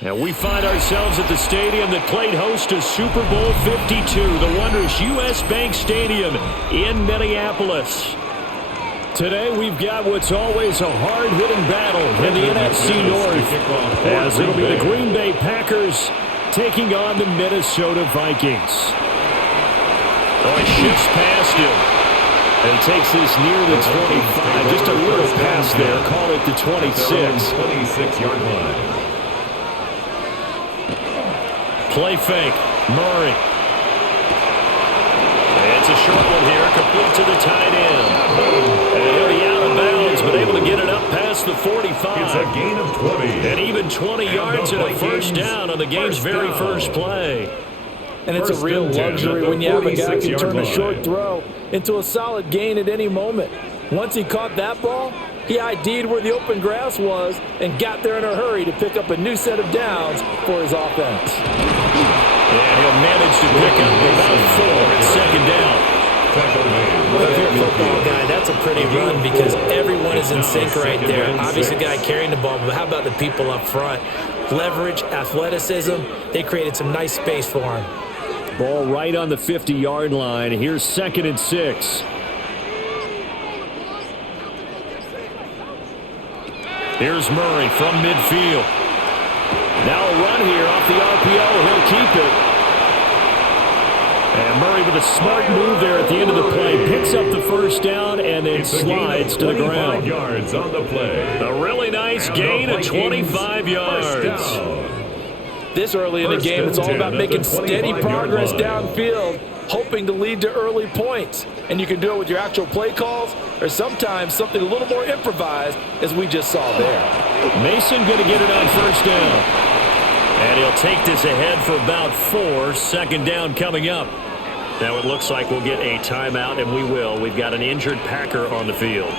And we find ourselves at the stadium that played host to Super Bowl 52, the wondrous U.S. Bank Stadium in Minneapolis. Today we've got what's always a hard-hitting battle in the NFC North, as it'll be the Green Bay Packers taking on the Minnesota Vikings. Oh, he shifts past him. And he takes this near the 25. Just a little pass there. Call it the 26. 26-yard line. Play fake. Murray. It's a short one here. Complete to the tight end. And he'll be out of bounds, but able to get it up past the 45. It's a gain of 20. And even 20 yards and a first down on the game's very first play. And it's a real luxury when you have a guy who can turn a short throw into a solid gain at any moment. Once he caught that ball, he ID'd where the open grass was and got there in a hurry to pick up a new set of downs for his offense. And he'll manage to pick up about 4 at second down. Well, if you're a football guy, that's a pretty run because everyone is in sync right there. Obviously, the guy carrying the ball, but how about the people up front? Leverage, athleticism, they created some nice space for him. Ball right on the 50-yard line. Here's 2nd and 6. Here's Murray from midfield. Now a run here off the RPO. He'll keep it. And Murray with a smart move there at the end of the play. Picks up the first down and then slides to the ground. Yards on the play. A really nice gain of 25 yards. This early in the game, it's all about making steady progress downfield, hoping to lead to early points. And you can do it with your actual play calls or sometimes something a little more improvised, as we just saw there. Mason going to get it on first down. And he'll take this ahead for about 4. Second down coming up. Now it looks like we'll get a timeout, and we will. We've got an injured Packer on the field.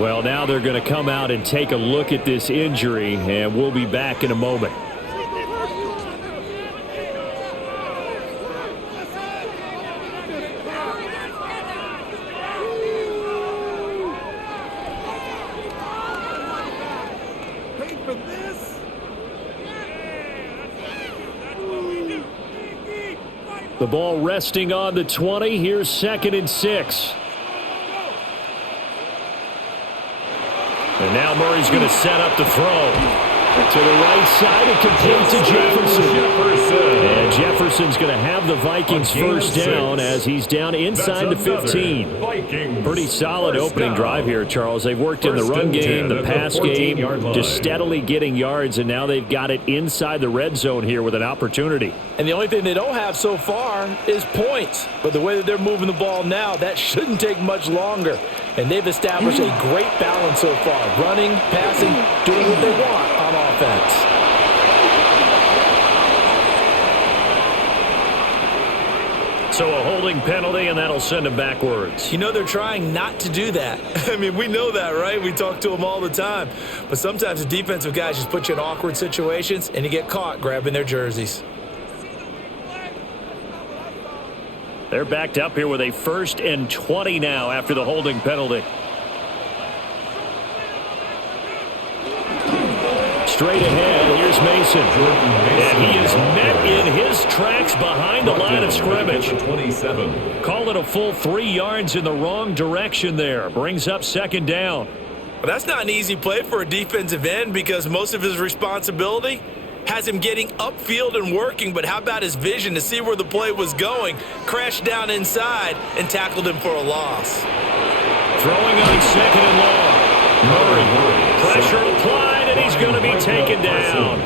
Well, now they're going to come out and take a look at this injury, and we'll be back in a moment. The ball resting on the 20. Here's 2nd and 6. And now Murray's going to set up the throw. To the right side, it completes to Jefferson. And Jefferson's going to have the Vikings first down as he's down inside the 15. Pretty solid opening drive here, Charles. They've worked in the run game, the pass game, just steadily getting yards, and now they've got it inside the red zone here with an opportunity. And the only thing they don't have so far is points. But the way that they're moving the ball now, that shouldn't take much longer. And they've established a great balance so far. Running, passing, doing what they want on offense. So a holding penalty, and that'll send them backwards. You know, they're trying not to do that. I mean, we know that, right? We talk to them all the time. But sometimes the defensive guys just put you in awkward situations, and you get caught grabbing their jerseys. They're backed up here with a 1st and 20 now after the holding penalty. Straight ahead, here's Mason. And he is met in his tracks behind the line of scrimmage. Call it a full 3 yards in the wrong direction there. Brings up 2nd down. Well, that's not an easy play for a defensive end because most of his responsibility has him getting upfield and working, but how about his vision to see where the play was going, crashed down inside, and tackled him for a loss. Throwing on 2nd and long. Murray, pressure applied, and he's going to be taken down.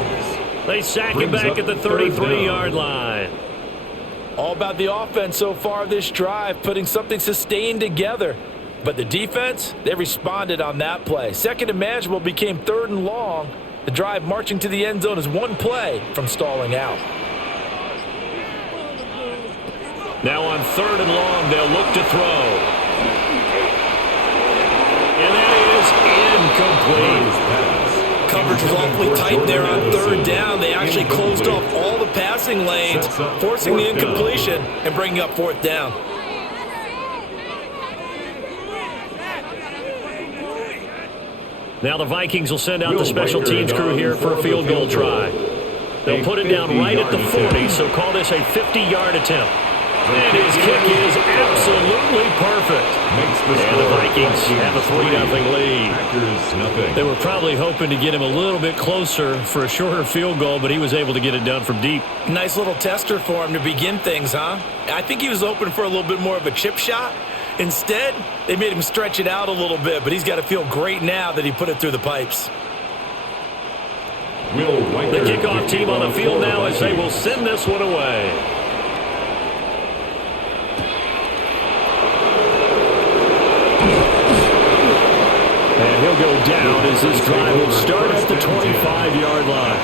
They sack him back at the 33-yard line. All about the offense so far this drive, putting something sustained together. But the defense, they responded on that play. 2nd and manageable became 3rd and long. The drive marching to the end zone is one play from stalling out. Now on 3rd and long, they'll look to throw. And that is incomplete. Coverage was awfully tight there on 3rd down. They actually closed off all the passing lanes, forcing the incompletion and bringing up 4th down. Now the Vikings will send out the special teams crew here for a field goal try. They'll put it down right at the 40, so call this a 50-yard attempt. And his kick is absolutely perfect. And the Vikings have a 3-0 lead. They were probably hoping to get him a little bit closer for a shorter field goal, but he was able to get it done from deep. Nice little tester for him to begin things, huh? I think he was hoping for a little bit more of a chip shot. Instead, they made him stretch it out a little bit, but he's got to feel great now that he put it through the pipes. The kickoff team on the field now as they will send this one away. And he'll go down as this drive will start at the 25-yard line.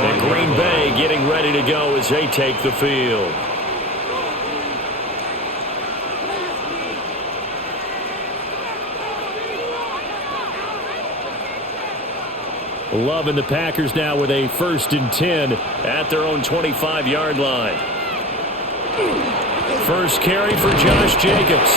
And Green Bay getting ready to go as they take the field. Loving the Packers now with a 1st and 10 at their own 25-yard line. First carry for Josh Jacobs.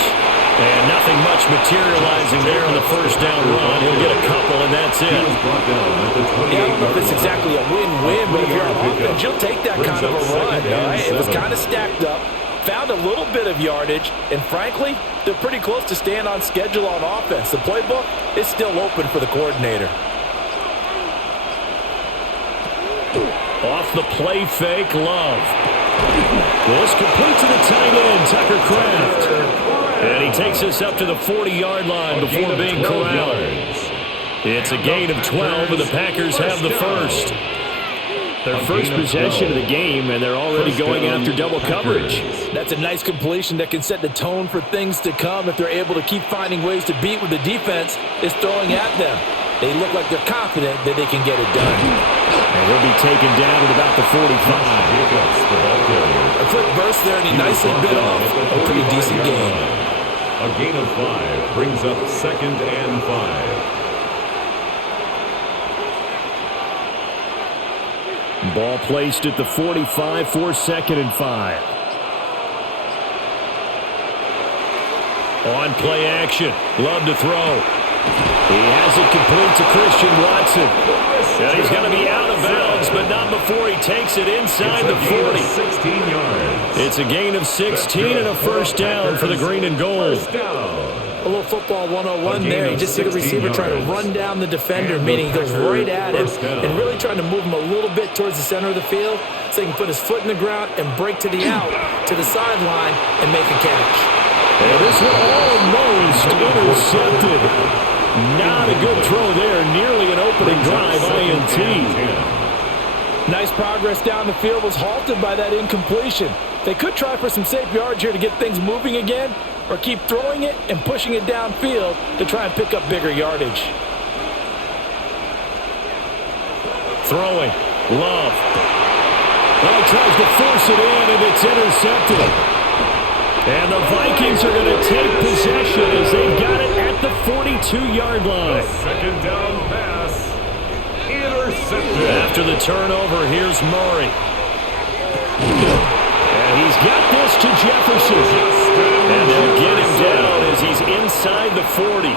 And nothing much materializing there on the first down run. He'll get a couple, and that's it. Yeah, I don't know if it's exactly a win-win, but if you're on offense, you'll take that kind of a run. All right? It was kind of stacked up, found a little bit of yardage, and frankly, they're pretty close to staying on schedule on offense. The playbook is still open for the coordinator. Off the play fake, Love. This complete to the tight end, Tucker Kraft. And he takes us up to the 40-yard line before being corralled. It's a gain of 12, and the Packers have the first. Their first possession of the game, and they're already going after double coverage. That's a nice completion that can set the tone for things to come if they're able to keep finding ways to beat what the defense is throwing at them. They look like they're confident that they can get it done. And he'll be taken down at about the 45. A quick burst there, and he nicely bit off a pretty decent gain. A gain of 5 brings up 2nd and 5. Ball placed at the 45 for 2nd and 5. On play action. Love to throw. He has it complete to Christian Watson. And he's going to be out of bounds, but not before he takes it inside the 40. 16 yards. It's a gain of 16 and a first down for the green and gold. A little football 101 there. You just see the receiver trying to run down the defender, meaning he goes right at him and really trying to move him a little bit towards the center of the field so he can put his foot in the ground and break to the out, to the sideline, and make a catch. And this one almost intercepted. Not a good throw there. Nearly an opening drive INT. Nice progress down the field was halted by that incompletion. They could try for some safe yards here to get things moving again, or keep throwing it and pushing it downfield to try and pick up bigger yardage. Throwing. Love. Well, he tries to force it in, and it's intercepted. And the Vikings are going to take possession as they've got it at the 42-yard line. The 2nd down pass. Intercepted. After the turnover, here's Murray. And he's got this to Jefferson. And they'll get him down as he's inside the 40.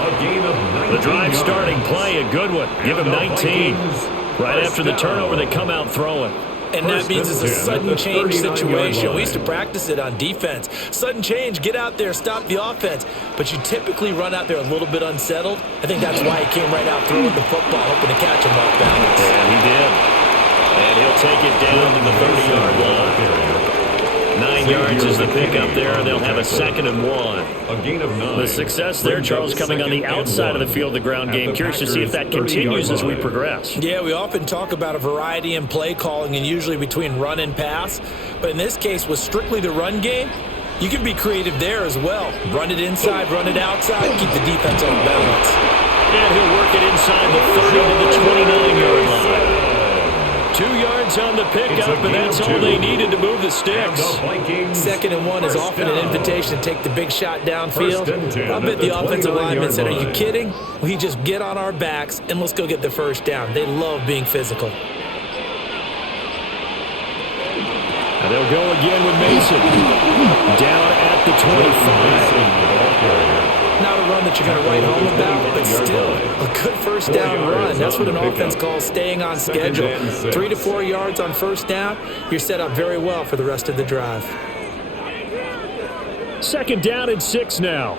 The drive starting play, a good one. Give him 19. Right after the turnover, they come out throwing. And that means it's a sudden change situation. We used to practice it on defense. Sudden change, get out there, stop the offense. But you typically run out there a little bit unsettled. I think that's why he came right out throwing the football, hoping to catch him off balance. And he did. And he'll take it down to the 30-yard line. 9 yards is the pickup there, and they'll have a 2nd and 1. A gain of 9. The success there, Charles, coming on the outside of the field, the ground game. Curious to see if that continues as we progress. Yeah, we often talk about a variety in play calling and usually between run and pass. But in this case, with strictly the run game, you can be creative there as well. Run it inside, run it outside, keep the defense on balance. And he'll work it inside the 30 to the 29-yard line. 2 yards on the pickup, and that's all they needed to move the sticks. 2nd and 1 is often an invitation to take the big shot downfield. I bet the offensive lineman said, "Are you kidding? We just get on our backs and let's go get the first down." They love being physical. And they'll go again with Mason. Down at the 25. Now to run the you're going to write home about, but still, a good first down run. That's what an offense calls staying on schedule. 3 to 4 yards on first down, you're set up very well for the rest of the drive. 2nd down and 6 now.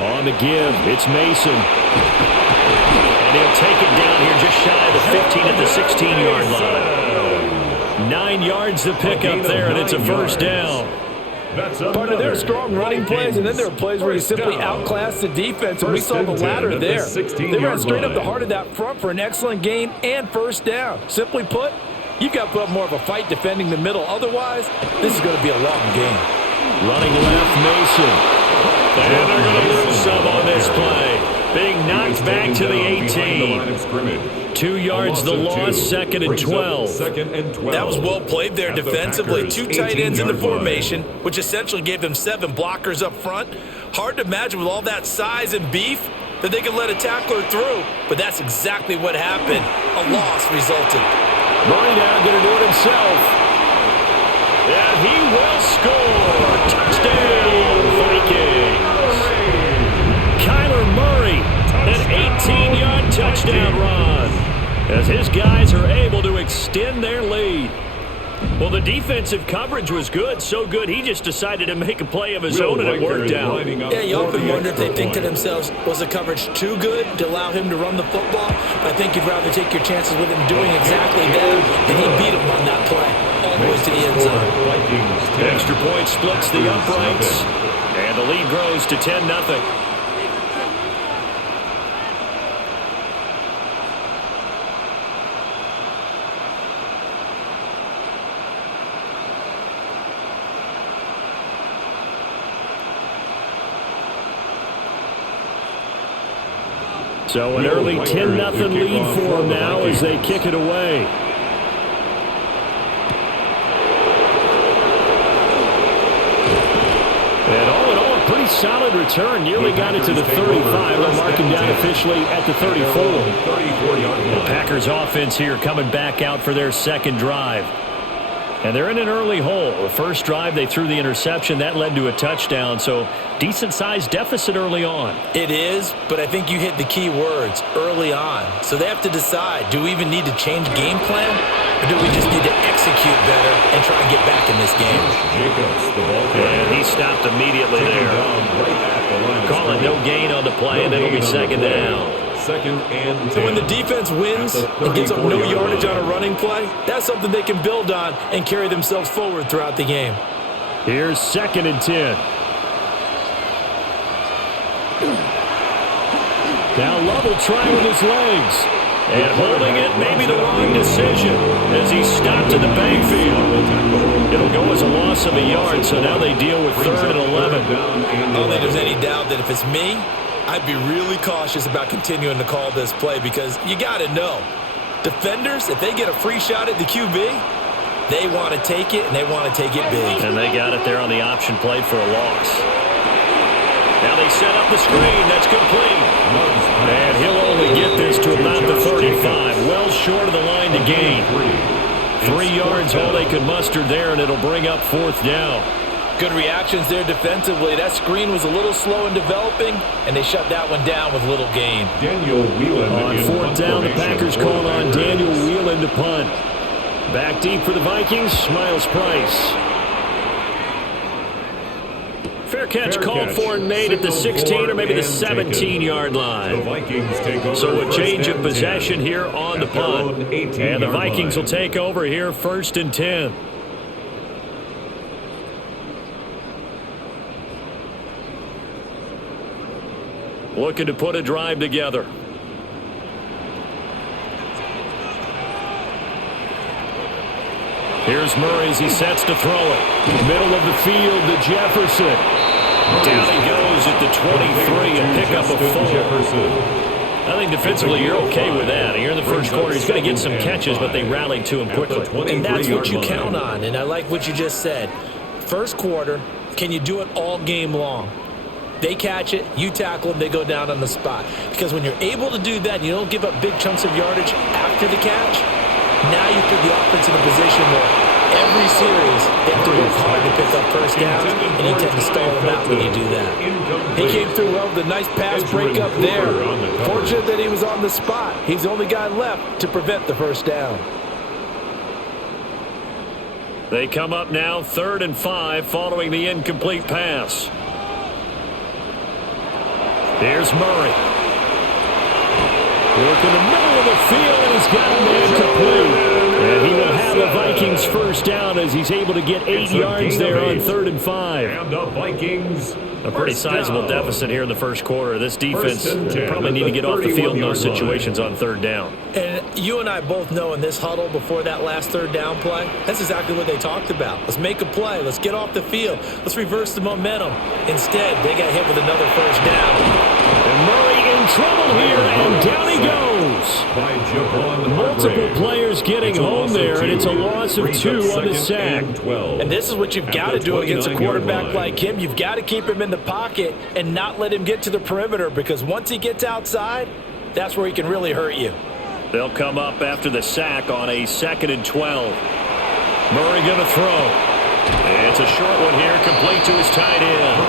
On the give, it's Mason. And he'll take it down here just shy of the 15 at the 16-yard line. 9 yards to pick up there, and it's a first down. Part of their strong running plays, and then there are plays where you simply outclass the defense, and we saw the latter there. They ran straight up the heart of that front for an excellent gain and first down. Simply put, you've got to put up more of a fight defending the middle. Otherwise, this is going to be a long game. Running left, Mason. And they're going to lose some on this play. Being knocked back to the 18. 2 yards the loss, 2nd and 12. That was well played there defensively. 2 tight ends in the formation, which essentially gave them 7 blockers up front. Hard to imagine with all that size and beef that they could let a tackler through, but that's exactly what happened. A loss resulted. Murray now going to do it himself. And he will score. Touchdown, Vikings. Kyler Murray, an 18-yard touchdown run, as his guys are able to extend their lead. Well, the defensive coverage was good, so good he just decided to make a play of his own, and it worked out. Yeah, you often wonder if they think to themselves, was the coverage too good to allow him to run the football? I think you'd rather take your chances with him doing exactly that, and he beat him on that play all the way to the end zone. Extra point splits the uprights, and the lead grows to 10-0. So an early 10-0 lead for them now as they kick it away. And all in all, a pretty solid return. Nearly got it to the 35. They'll mark him down officially at the 34. The Packers offense here coming back out for their second drive. And they're in an early hole. The first drive, they threw the interception. That led to a touchdown, so decent-sized deficit early on. It is, but I think you hit the key words, early on. So they have to decide, do we even need to change game plan, or do we just need to execute better and try and get back in this game? And he stopped immediately there. Call it no gain on the play, and it'll be second down. So when the defense wins and gives up no yardage on a running play, that's something they can build on and carry themselves forward throughout the game. Here's 2nd and 10. Now Love will try with his legs. And holding it, maybe the wrong decision as he stopped in the backfield. It'll go as a loss of a yard, so now they deal with 3rd and 11. I don't think there's any doubt that if it's me, I'd be really cautious about continuing to call this play because you got to know, defenders, if they get a free shot at the QB, they want to take it, and they want to take it big. And they got it there on the option play for a loss. Now they set up the screen. That's complete. And he'll only get this to about the 35. Well short of the line to gain. 3 yards all they could muster there, and it'll bring up 4th down. Good reactions there defensively. That screen was a little slow in developing, and they shut that one down with little gain. Daniel Whelan on 4th down, the Packers call on Daniel Whelan to punt. Back deep for the Vikings, Miles Price. Fair catch called for and made at the 16 or maybe the 17-yard line. So a change of possession here on the punt. And the Vikings will take over here 1st and 10. Looking to put a drive together. Here's Murray as he sets to throw it. Middle of the field to Jefferson. Down he goes at the 23 and pick up a 4. I think defensively you're okay with that. Here in the first quarter, he's going to get some catches, but they rallied to him quickly. And that's what you count on, and I like what you just said. First quarter, can you do it all game long? They catch it, you tackle them, they go down on the spot. Because when you're able to do that, and you don't give up big chunks of yardage after the catch, now you put the offense in a position where every series, they have to work hard to pick up first downs, and you tend to stall them out when you do that. He came through well with a nice pass breakup there. Fortunate that he was on the spot. He's the only guy left to prevent the first down. They come up now 3rd and 5 following the incomplete pass. Here's Murray. Working the middle of the field, and he's got a man complete. And he will have the Vikings first down as he's able to get 8 yards there on 3rd and 5. And the Vikings a pretty sizable deficit here in the first quarter. This defense probably need to get off the field in those situations on 3rd down. And you and I both know in this huddle before that last 3rd down play, that's exactly what they talked about. Let's make a play. Let's get off the field. Let's reverse the momentum. Instead, they got hit with another first down. And Murray in trouble here, and down he goes. Multiple players getting home there, and it's a loss of 2 on the sack. And this is what you've got to do against a quarterback like him. You've got to keep him in the pocket and not let him get to the perimeter, because once he gets outside, that's where he can really hurt you. They'll come up after the sack on a 2nd and 12. Murray going to throw. It's a short one here, complete to his tight end.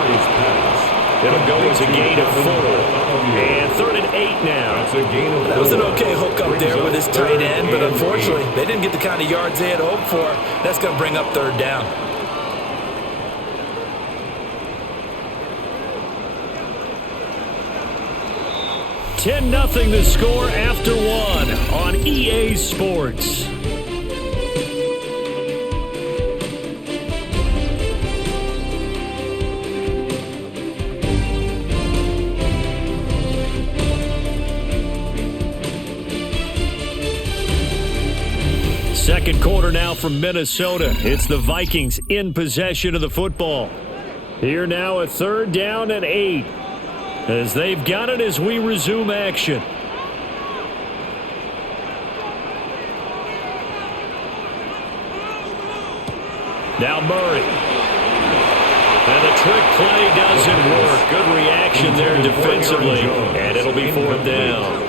It'll go as a gain of 4. And 3rd and 8 now. That was an okay hook up there with his tight end, but unfortunately, they didn't get the kind of yards they had hoped for. That's going to bring up 3rd down. $10-0 the score after 1 on EA Sports. Second quarter now from Minnesota. It's the Vikings in possession of the football. Here now a 3rd down and 8. As they've got it as we resume action. Now Murray. And the trick play doesn't work. Good reaction there defensively. And it'll be 4th down.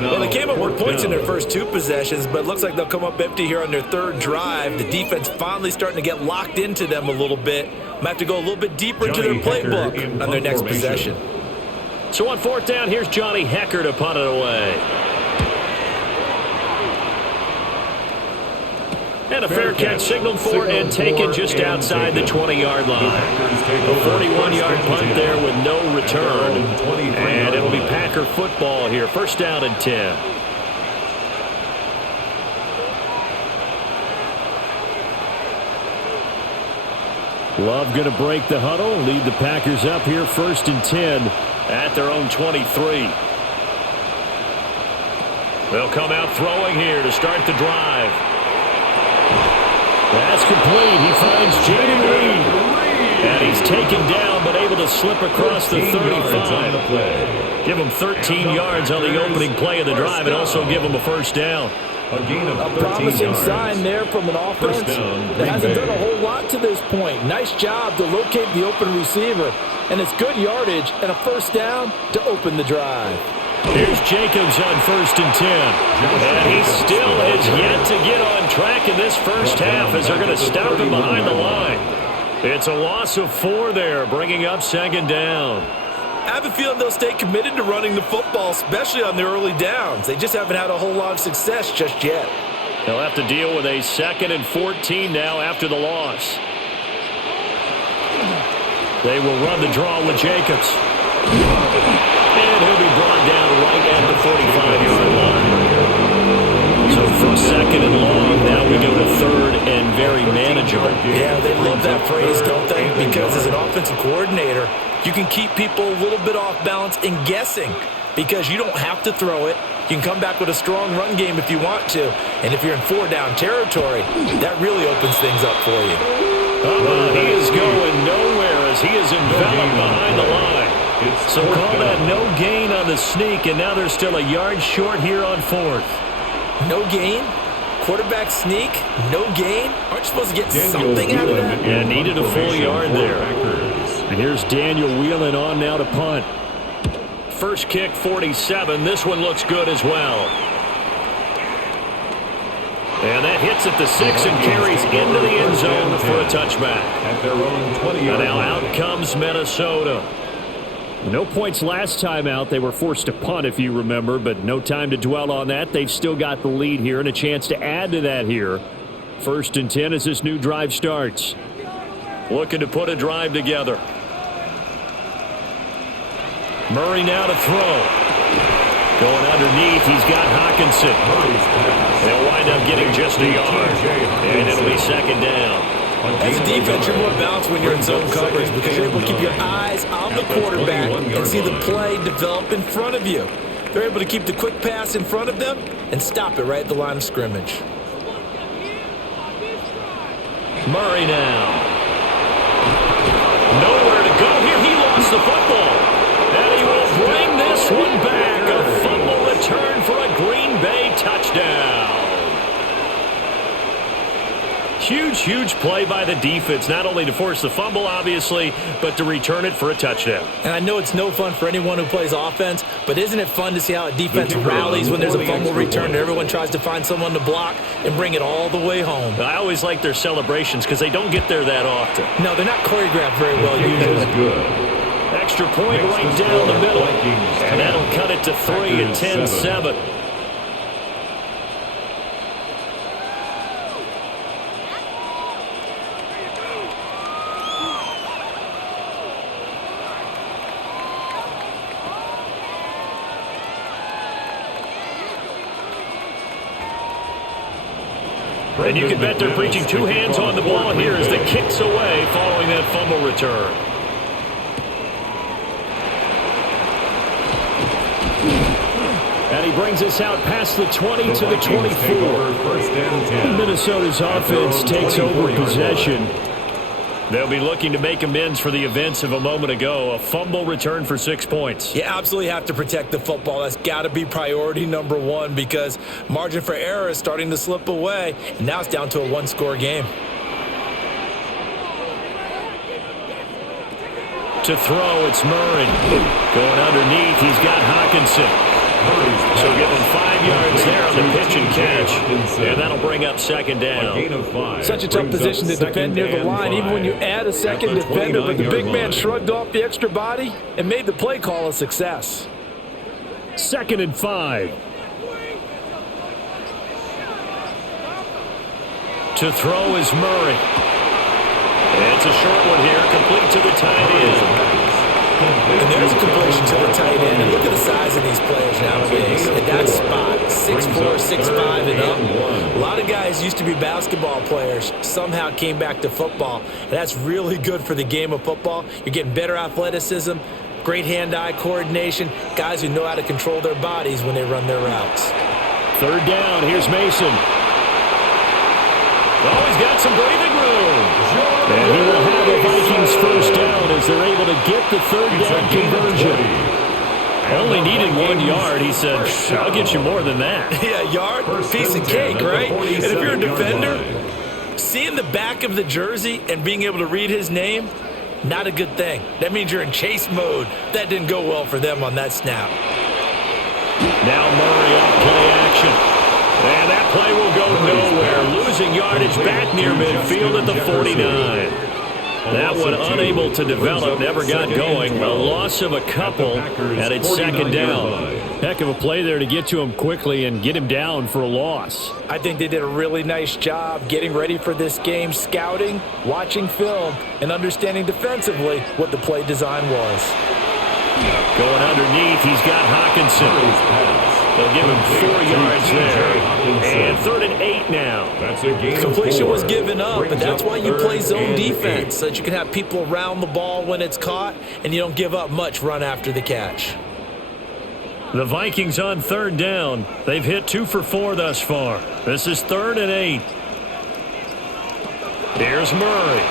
Well, they came up with points in their first 2 possessions, but it looks like they'll come up empty here on their 3rd drive. The defense finally starting to get locked into them a little bit. Might have to go a little bit deeper into their playbook on their next possession. So on 4th down, here's Johnny Hecker to punt it away. And a fair catch signaled for and taken just outside the 20-yard line. A 41-yard punt there with no return. And it'll be Packer football here. 1st down and 10. Love going to break the huddle, lead the Packers up here 1st and 10 at their own 23. They'll come out throwing here to start the drive. That's complete. He finds Jaden Reed. And he's taken down, but able to slip across the 35. Give him 13 yards on the opening play of the drive and also give him a 1st down. A promising sign there from an offense that hasn't done a whole lot to this point. Nice job to locate the open receiver. And it's good yardage and a 1st down to open the drive. Here's Jacobs on 1st and 10. And he still has yet to get on track in this first half as they're going to stop him behind the line. It's a loss of 4 there, bringing up 2nd down. I have a feeling they'll stay committed to running the football, especially on their early downs. They just haven't had a whole lot of success just yet. They'll have to deal with a 2nd and 14 now after the loss. They will run the draw with Jacobs. And he'll be brought down right at the 45-yard line. So from 2nd and long, now we go to 3rd and very manageable. Yeah, they love that phrase, don't they? Because as an offensive coordinator, you can keep people a little bit off balance and guessing because you don't have to throw it. You can come back with a strong run game if you want to. And if you're in 4-down territory, that really opens things up for you. He is going nowhere as he is enveloped behind the line. So call that no gain on the sneak, and now they're still a yard short here on 4th. No gain? Quarterback sneak? No gain? Aren't you supposed to get something out of that? Yeah, needed a full yard there. And here's Daniel Whelan on now to punt. First kick, 47. This one looks good as well. And that hits at the 6 and carries into the end zone for a touchback. At their own 20. And now out comes Minnesota. No points last time out. They were forced to punt, if you remember, but no time to dwell on that. They've still got the lead here and a chance to add to that here. 1st and 10 as this new drive starts. Looking to put a drive together. Murray now to throw. Going underneath, he's got Hawkinson. They'll wind up getting just a yard, and it'll be 2nd down. As a defense, you're more balanced when you're in zone coverage because you're able to keep your eyes on the quarterback and see the play develop in front of you. They're able to keep the quick pass in front of them and stop it right at the line of scrimmage. Murray now. Nowhere to go here. He lost the football. And he will bring this one back. A fumble return for a Green Bay touchdown. Huge play by the defense, not only to force the fumble, obviously, but to return it for a touchdown. And I know it's no fun for anyone who plays offense, but isn't it fun to see how a defense rallies when there's a fumble return and everyone tries to find someone to block and bring it all the way home? I always like their celebrations because they don't get there that often. No, they're not choreographed very well usually. Good. Extra point right down the middle. And that'll cut it to 3 and 10-7. And you can bet they're preaching 2 hands on the ball here as the kick's away following that fumble return. And he brings us out past the 20 to the 24. Minnesota's offense takes over possession. They'll be looking to make amends for the events of a moment ago. A fumble return for 6 points. You absolutely have to protect the football. That's got to be priority number 1 because margin for error is starting to slip away. And now it's down to a 1-score game. To throw, it's Murray. Going underneath, he's got Hawkinson. So give him 5 yards there on the pitch and catch. And that'll bring up 2nd down. Such a tough position to defend near the line, even when you add a second defender. But the big man shrugged off the extra body and made the play call a success. 2nd and 5. To throw is Murray. It's a short one here, complete to the tight end. And there's a completion to the tight end. And look at the size of these players nowadays. At that spot, 6'4", 6'5", and up. A lot of guys used to be basketball players, somehow came back to football. And that's really good for the game of football. You're getting better athleticism, great hand-eye coordination, guys who know how to control their bodies when they run their routes. 3rd down, here's Mason. Oh, he's got some breathing room. And he will have a Vikings 1st down as they're able to get the 3rd down conversion. Only needed 1 yard. He said, I'll get you more than that. Yeah, yard, piece of cake, right? And if you're a defender, seeing the back of the jersey and being able to read his name, not a good thing. That means you're in chase mode. That didn't go well for them on that snap. Now Murray off play action. And that play will go nowhere. Losing yardage back near midfield at the 49. That one unable to develop, never got going. A loss of a couple, and it's 2nd down. Heck of a play there to get to him quickly and get him down for a loss. I think they did a really nice job getting ready for this game, scouting, watching film, and understanding defensively what the play design was. Going underneath, he's got Hawkinson. They'll give him 4 yards there. And 3rd and 8 now. That's a gain. Completion was given up, but that's why you play zone defense, so that you can have people around the ball when it's caught, and you don't give up much run after the catch. The Vikings on 3rd down. They've hit 2 for 4 thus far. This is 3rd and 8. Here's Murray.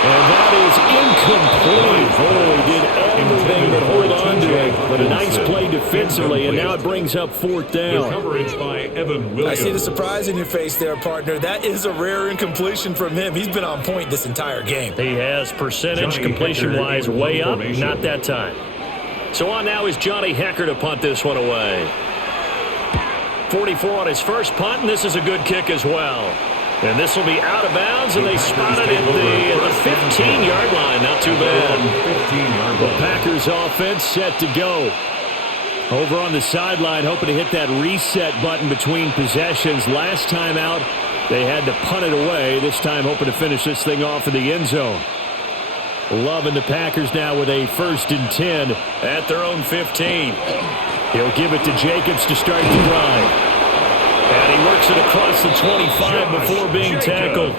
And that is incomplete. Oh, he did everything but hold on to it. But a nice play defensively, and now it brings up 4th down. Coverage by Evan Williams. I see the surprise in your face there, partner. That is a rare incompletion from him. He's been on point this entire game. He has percentage completion-wise way up, not that time. So on now is Johnny Hecker to punt this one away. 44 on his first punt, and this is a good kick as well. And this will be out of bounds, and they spot it at the 15-yard line. Not too bad. The Packers offense set to go. Over on the sideline, hoping to hit that reset button between possessions. Last time out, they had to punt it away. This time hoping to finish this thing off in the end zone. Loving the Packers now with a 1st and 10 at their own 15. He'll give it to Jacobs to start the drive. And he works it across the 25 before being tackled.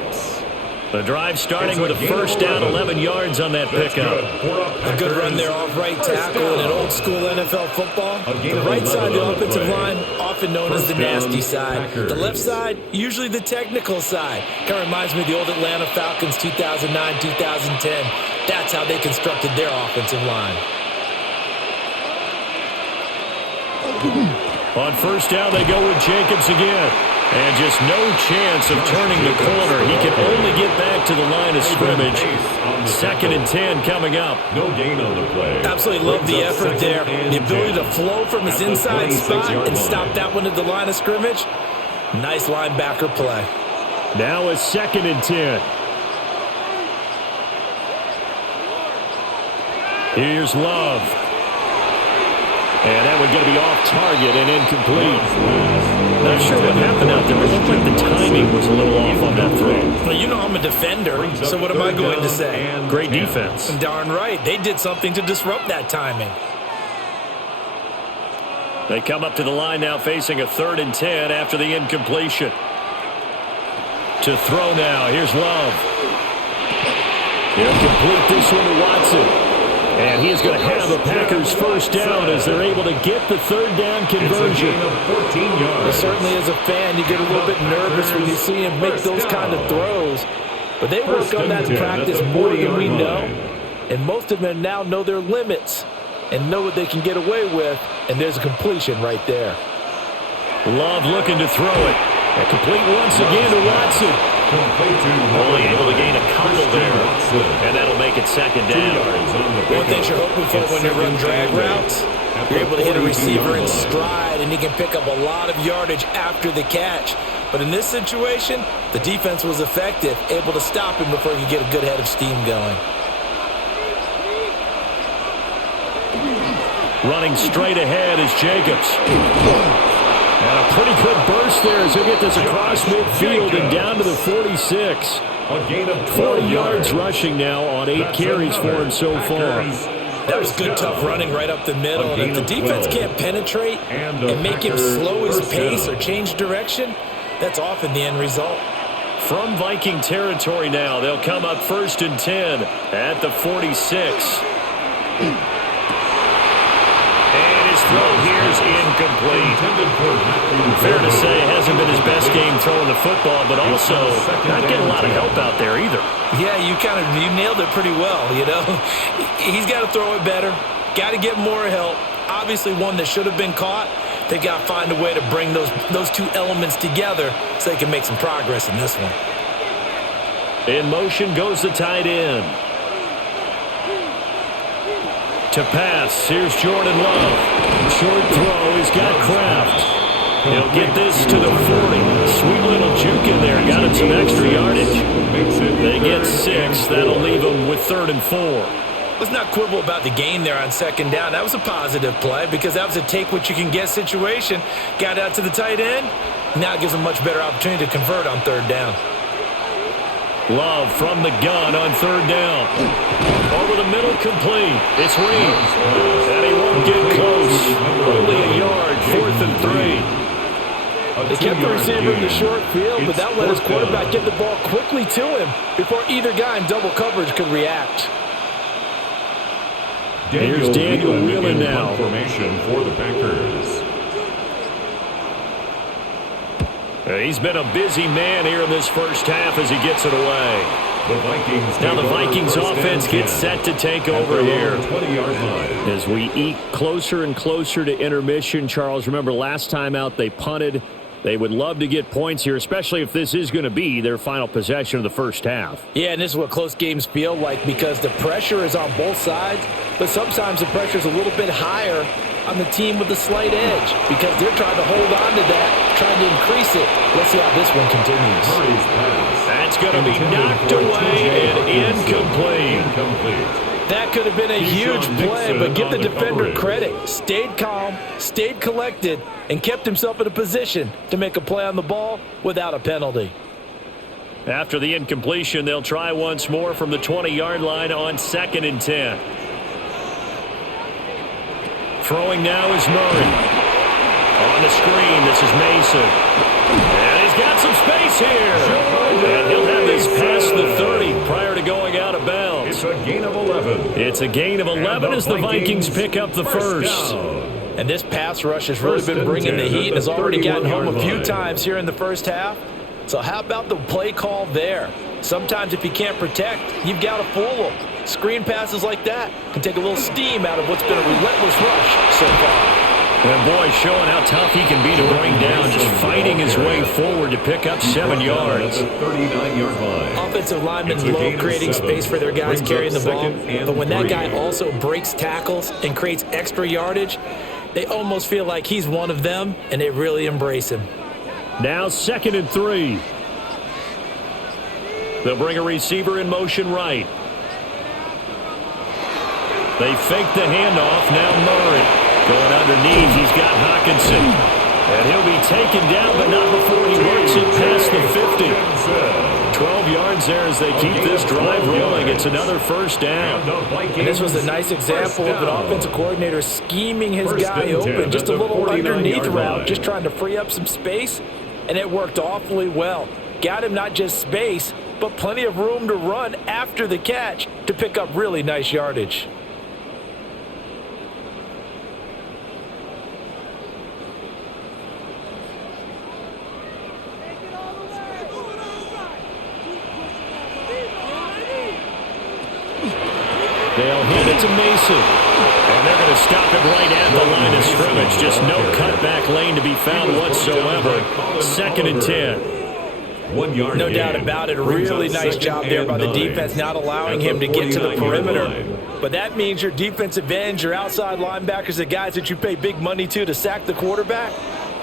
The drive starting with a first down, 11 yards on that pickup. A good run there off right tackle in an old-school NFL football. The right side of the offensive line, often known as the nasty side. The left side, usually the technical side. Kind of reminds me of the old Atlanta Falcons 2009, 2010. That's how they constructed their offensive line. On first down, they go with Jacobs again. And just no chance of turning the corner. He can only get back to the line of scrimmage. 2nd and 10 coming up. No gain on the play. Absolutely love the effort there. The ability to flow from his inside spot and stop that one at the line of scrimmage. Nice linebacker play. Now a 2nd and 10. Here's Love. And that one's going to be off target and incomplete. Not sure what happened out there, but it looked like the timing was a little off on that throw. Well, you know I'm a defender, so what am I going to say? Great defense. Darn right. They did something to disrupt that timing. They come up to the line now facing a 3rd and 10 after the incompletion. To throw now. Here's Love. He'll complete this one to Watson. And he is going to have a Packers first down as they're able to get the 3rd down conversion. Of 14 yards. Certainly as a fan, you get a little bit nervous when you see him make those kind of throws. But they work on that in practice more than we know. And most of them now know their limits and know what they can get away with. And there's a completion right there. Love looking to throw it. A complete once again to Watson. Only able to gain a couple there. And that'll make it 2nd down. One thing you're hoping for when you run drag routes, you're able to hit a receiver in stride, and he can pick up a lot of yardage after the catch. But in this situation, the defense was effective, able to stop him before he could get a good head of steam going. Running straight ahead is Jacobs. And a pretty good burst there as he'll get this across midfield and down to the 46. A gain of 40 yards rushing now on 8 carries for him so far. That was good, tough running right up the middle. And if the defense can't penetrate and make him slow his pace or change direction, that's often the end result. From Viking territory now, they'll come up 1st and 10 at the 46. Throw here's incomplete. Fair to say, it hasn't been his best game throwing the football, but also not getting a lot of help out there either. Yeah, you nailed it pretty well, you know. He's got to throw it better, got to get more help. Obviously one that should have been caught. They've got to find a way to bring those two elements together so they can make some progress in this one. In motion goes the tight end. To pass, here's Jordan Love. Short throw, he's got Kraft. He'll get this to the 40. Sweet little juke in there, got him some extra yardage. They get 6, that'll leave them with 3rd and 4. Let's not quibble about the gain there on 2nd down. That was a positive play because that was a take-what-you-can-get situation. Got out to the tight end. Now it gives them a much better opportunity to convert on 3rd down. Love from the gun on 3rd down. Over the middle, complete. It's Reed. And he won't get close. Only a yard, 4th and 3. They kept the receiver in the short field, but that let his quarterback get the ball quickly to him before either guy in double coverage could react. Here's Daniel Whelan now. Formation for the Packers. He's been a busy man here in this first half as he gets it away. Now the Vikings offense gets set to take over here. As we eke closer and closer to intermission, Charles, remember last time out they punted. They would love to get points here, especially if this is going to be their final possession of the first half. Yeah, and this is what close games feel like because the pressure is on both sides. but sometimes the pressure's a little bit higher on the team with the slight edge because they're trying to hold on to that, trying to increase it. Let's see how this one continues. That's going to be knocked away and incomplete. That could have been a huge play, but give the defender credit. Stayed calm, stayed collected, and kept himself in a position to make a play on the ball without a penalty. After the incompletion, they'll try once more from the 20-yard line on 2nd and 10. Throwing now is Murray. On the screen, this is Mason. And he's got some space here. And he'll have this past the 30 prior to going out of bounds. It's a gain of 11. It's a gain of 11 as the Vikings pick up the first. And this pass rush has really been bringing the heat and has already gotten home a few times here in the first half. So how about the play call there? Sometimes if you can't protect, you've got to fool them. Screen passes like that can take a little steam out of what's been a relentless rush so far. And boy, showing how tough he can be to bring down, just fighting his way forward to pick up 7 yards. 39-yard line. Offensive linemen love creating space for their guys carrying the ball, but when that guy also breaks tackles and creates extra yardage, they almost feel like he's one of them, and they really embrace him. Now 2nd and 3. They'll bring a receiver in motion right. They fake the handoff. Now Murray going underneath. He's got Hockenson. And he'll be taken down, but not before he works it past the 50. 12 yards there as they keep this drive rolling. It's another first down. And this was a nice example of an offensive coordinator scheming his guy open. Just a little underneath route, just trying to free up some space, and it worked awfully well. Got him not just space, but plenty of room to run after the catch to pick up really nice yardage. They'll hand it to Mason. And they're going to stop it right at the line of scrimmage. Just no cutback lane to be found whatsoever. 2nd and 10. 1 yard. No doubt about it. A really nice job there by the defense, not allowing him to get to the perimeter. But that means your defensive ends, your outside linebackers, the guys that you pay big money to sack the quarterback,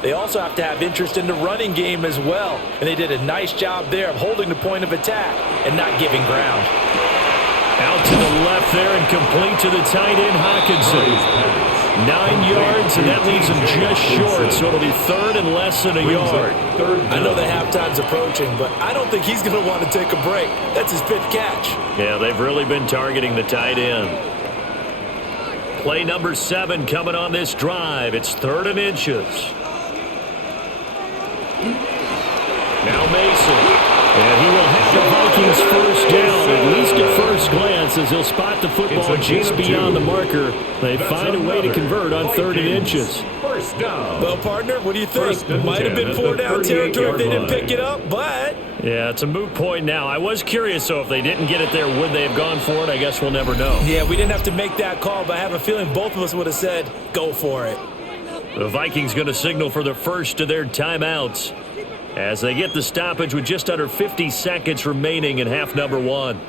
they also have to have interest in the running game as well. And they did a nice job there of holding the point of attack and not giving ground. Out to the left there and complete to the tight end, Hockenson. 9 yards, and that leaves him just short, so it'll be 3rd and less than a yard. I know that halftime's approaching, but I don't think he's going to want to take a break. That's his 5th catch. Yeah, they've really been targeting the tight end. Play number 7 coming on this drive. It's 3rd and inches. Now Mason. And he will have the Vikings first down, at least at first glance, as he'll spot the football just beyond the marker. They find a way to convert on 3rd and inches. First down. Well, partner, what do you think? Might have been 4-down territory if they didn't pick it up, but... Yeah, it's a moot point now. I was curious, so if they didn't get it there, would they have gone for it? I guess we'll never know. Yeah, we didn't have to make that call, but I have a feeling both of us would have said, go for it. The Vikings going to signal for the first of their timeouts as they get the stoppage with just under 50 seconds remaining in half number 1.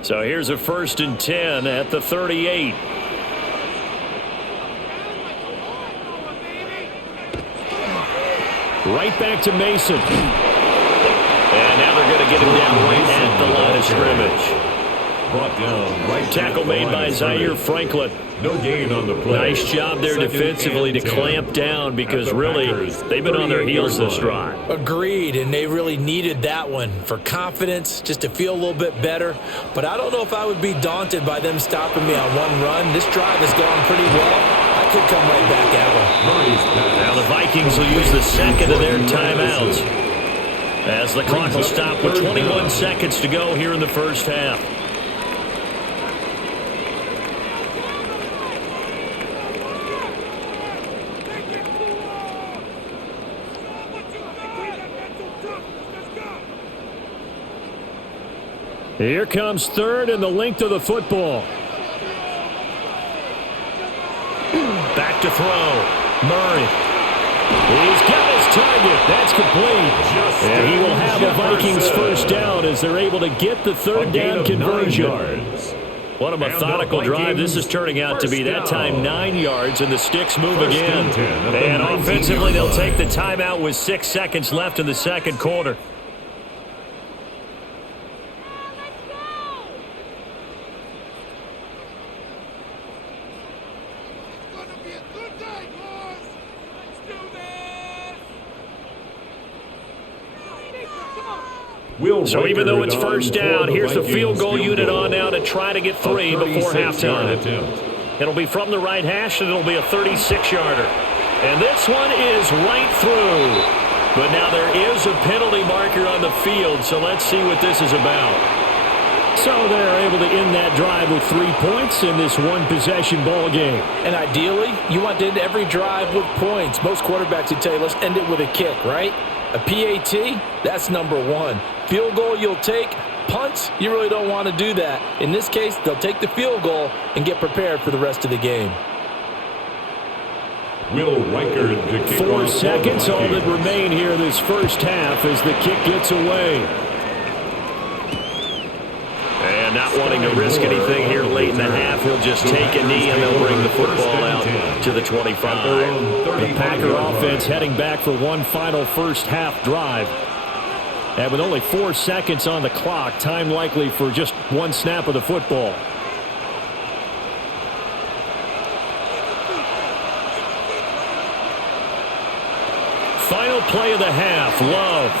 So here's a 1st and 10 at the 38. Right back to Mason. And now they're going to get him down right at the line of scrimmage. Brought down right. Tackle made by Zaire Franklin. No gain on the play. Nice job there defensively to clamp down because really they've been on their heels this drive. Agreed, and they really needed that one for confidence, just to feel a little bit better. But I don't know if I would be daunted by them stopping me on one run. This drive has gone pretty well. I could come right back at them. Now the Vikings will use the second of their timeouts as the clock will stop with 21 seconds to go here in the first half. Here comes 3rd and the length of the football. Back to throw. Murray. He's got his target. That's complete. And he will have a Vikings first down as they're able to get the third down conversion. What a methodical drive. This is turning out to be that time 9 yards, and the sticks move again. And offensively, they'll take the timeout with 6 seconds left in the second quarter. So even though it's first down, here's the field goal unit on now to try to get 3 before halftime. It'll be from the right hash, and it'll be a 36-yarder. And this one is right through. But now there is a penalty marker on the field, so let's see what this is about. So they're able to end that drive with 3 points in this one-possession ball game. And ideally, you want to end every drive with points. Most quarterbacks would tell you, let's end it with a kick, right? A PAT, that's number 1. Field goal you'll take. Punts, you really don't want to do that. In this case, they'll take the field goal and get prepared for the rest of the game. Will Reichard to kick 4 seconds, all that remain here this first half as the kick gets away. And not wanting to risk anything here late in the half, he'll just take a knee and they'll bring the football out to the 25. The Packer offense heading back for one final first half drive. And with only 4 seconds on the clock, time likely for just one snap of the football. Final play of the half, Love.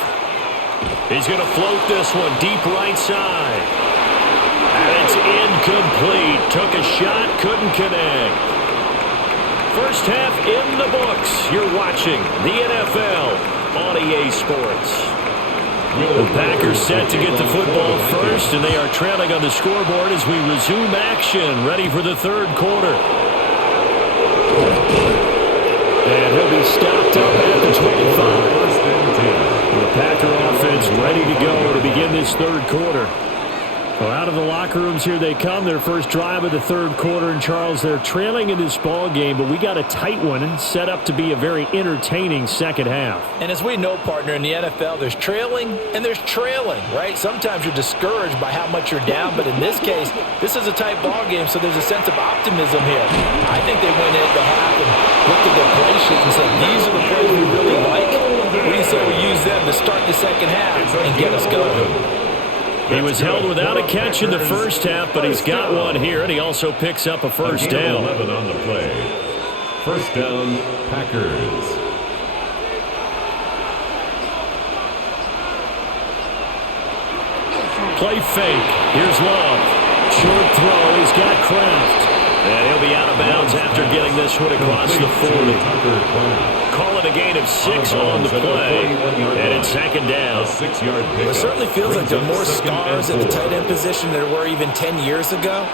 He's going to float this one deep right side. And it's incomplete. Took a shot, couldn't connect. First half in the books. You're watching the NFL on EA Sports. The Packers set to get the football first, and they are trailing on the scoreboard as we resume action, ready for the third quarter. And he'll be stopped up at the 25. The Packer offense ready to go to begin this third quarter. Well, out of the locker rooms here they come. Their first drive of the third quarter. And, Charles, they're trailing in this ball game, but we got a tight one set up to be a very entertaining second half. And as we know, partner, in the NFL, there's trailing and there's trailing, right? Sometimes you're discouraged by how much you're down, but in this case, this is a tight ball game, so there's a sense of optimism here. I think they went into half and looked at their play sheet and said, these are the plays we really like. What do you say we use them to start the second half and get us going? He was held without a catch in the first half, but he's got one here, and he also picks up a first down. 11 on the play. First down, Packers. Play fake. Here's Love. Short throw. He's got Kraft. And he'll be out of bounds after getting this one across the 40. Call it a gain of 6 on the play. And it's second down. It certainly feels like there are more stars at the tight end position than there were even 10 years ago.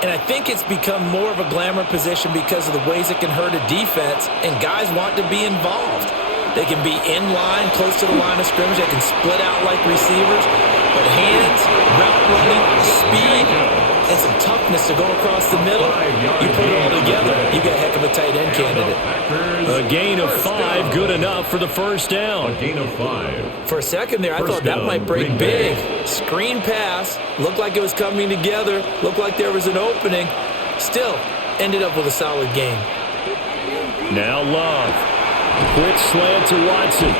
And I think it's become more of a glamour position because of the ways it can hurt a defense, and guys want to be involved. They can be in line, close to the line of scrimmage. They can split out like receivers. But hands, route running, speed, and some toughness to go across the middle, you put it all together, you got a heck of a tight end candidate. A gain of 5, good enough for the first down. A gain of 5. For a second there, I thought that might break big. Screen pass, looked like it was coming together, looked like there was an opening. Still, ended up with a solid game. Now Love. Quick slant to Watson.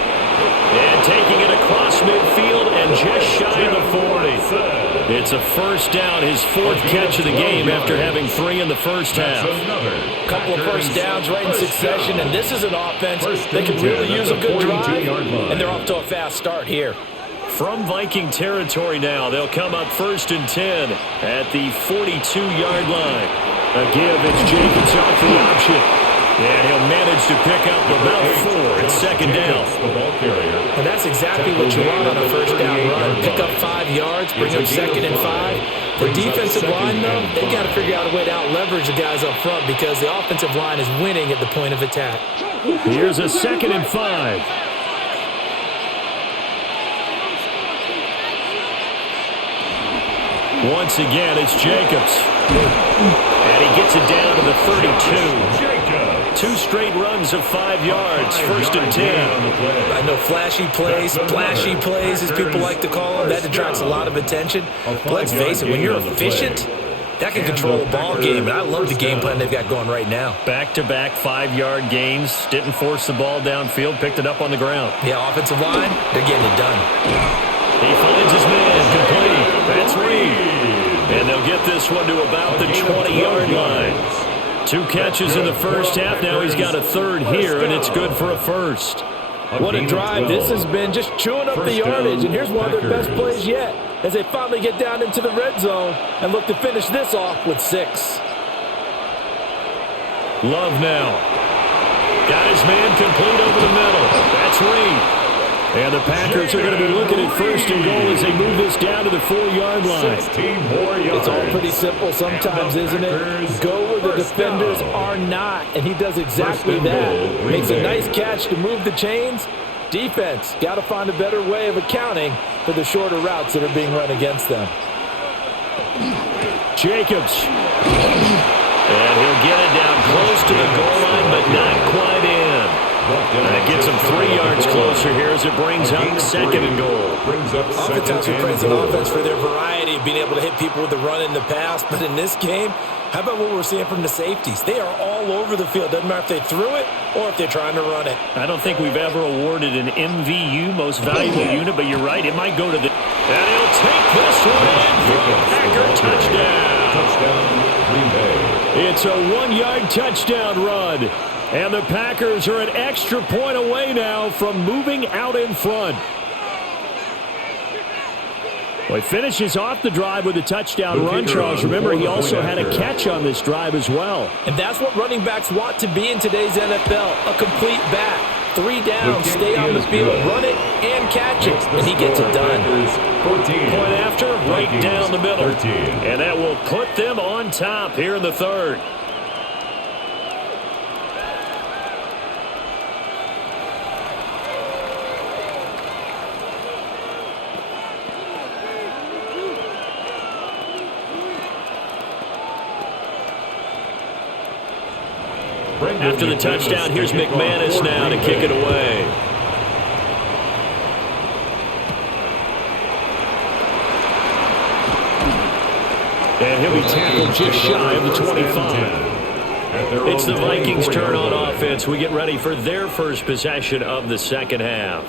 And taking it across midfield and just shy of the 40. It's a first down, his 4th catch of the game after having 3 in the first half. Couple of first downs right in succession, and this is an offense that can really use a good drive, and they're off to a fast start here. From Viking territory now, they'll come up 1st and 10 at the 42-yard line. A give, it's Jacobs off the option. And he'll manage to pick up about 4 at second down. And that's exactly what you want on a first down run. Pick up 5 yards, bring up 2nd and 5. The defensive line, though, they've got to figure out a way to out-leverage the guys up front because the offensive line is winning at the point of attack. Here's a 2nd and 5. Once again, it's Jacobs. And he gets it down to the 32. 2 straight runs of 5 yards, 1st and 10. I know flashy plays, splashy plays, as people like to call them. That attracts a lot of attention. But let's face it, when you're efficient, that can control a ball game, and I love the game plan they've got going right now. Back-to-back 5-yard gains. Didn't force the ball downfield, picked it up on the ground. Yeah, offensive line, they're getting it done. He finds his man, complete. That's Reed. And they'll get this one to about the 20-yard line. 2 catches in the first half. Now he's got a 3rd here, and it's good for a 1st. What a drive this has been, just chewing up the yardage. And here's one of their best plays yet, as they finally get down into the red zone and look to finish this off with 6. Love now. Got his man complete over the middle. That's Reed. And the Packers are going to be looking at 1st and goal as they move this down to the 4-yard line. 16 more yards. It's all pretty simple sometimes, isn't it? Go where the defenders are not, and he does exactly that. Makes a nice catch to move the chains. Defense, got to find a better way of accounting for the shorter routes that are being run against them. Jacobs. And he'll get it down close to the goal line, but not quite in. That gets him 3 yards closer here as it brings up 2nd and goal. Oftentimes we praise an offense for their variety of being able to hit people with the run in the pass, but in this game, how about what we're seeing from the safeties? They are all over the field. Doesn't matter if they threw it or if they're trying to run it. I don't think we've ever awarded an MVU, most valuable unit, but you're right, it might go to the... And he'll take this one in for a Packer touchdown. Touchdown, Green Bay. It's a 1-yard touchdown run. And the Packers are an extra point away now from moving out in front. Well, he finishes off the drive with a touchdown run, Charles. Remember, he also had a catch on this drive as well. And that's what running backs want to be in today's NFL, a complete back. 3 down, stay on the field, run it, and catch it. And he gets it done. Point after, right down the middle. And that will put them on top here in the 3rd. After the touchdown, here's McManus now to kick it away. And he'll be tackled just shy of the 25. It's the Vikings' turn on offense. We get ready for their first possession of the 2nd half.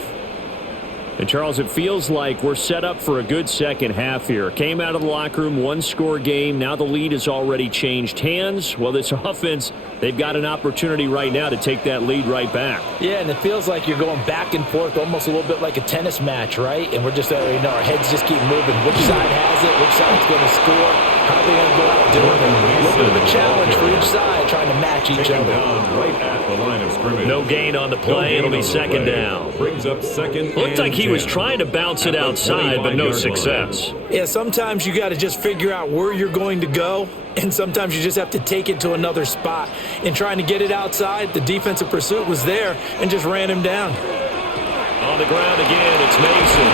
And, Charles, it feels like we're set up for a good second half here. Came out of the locker room, 1-score game. Now the lead has already changed hands. Well, this offense, they've got an opportunity right now to take that lead right back. Yeah, and it feels like you're going back and forth, almost a little bit like a tennis match, right? And we're just, our heads just keep moving. Which side has it? Which side's going to score? How are they going to go out doing it? A little bit of a challenge for each side, trying to match each other. Right at the line of scrimmage. No gain on the play. It'll be 2nd down. Brings up 2nd. Looked like he was trying to bounce it outside, but no success. Yeah, sometimes you got to just figure out where you're going to go, and sometimes you just have to take it to another spot. In trying to get it outside, the defensive pursuit was there and just ran him down. On the ground again, it's Mason.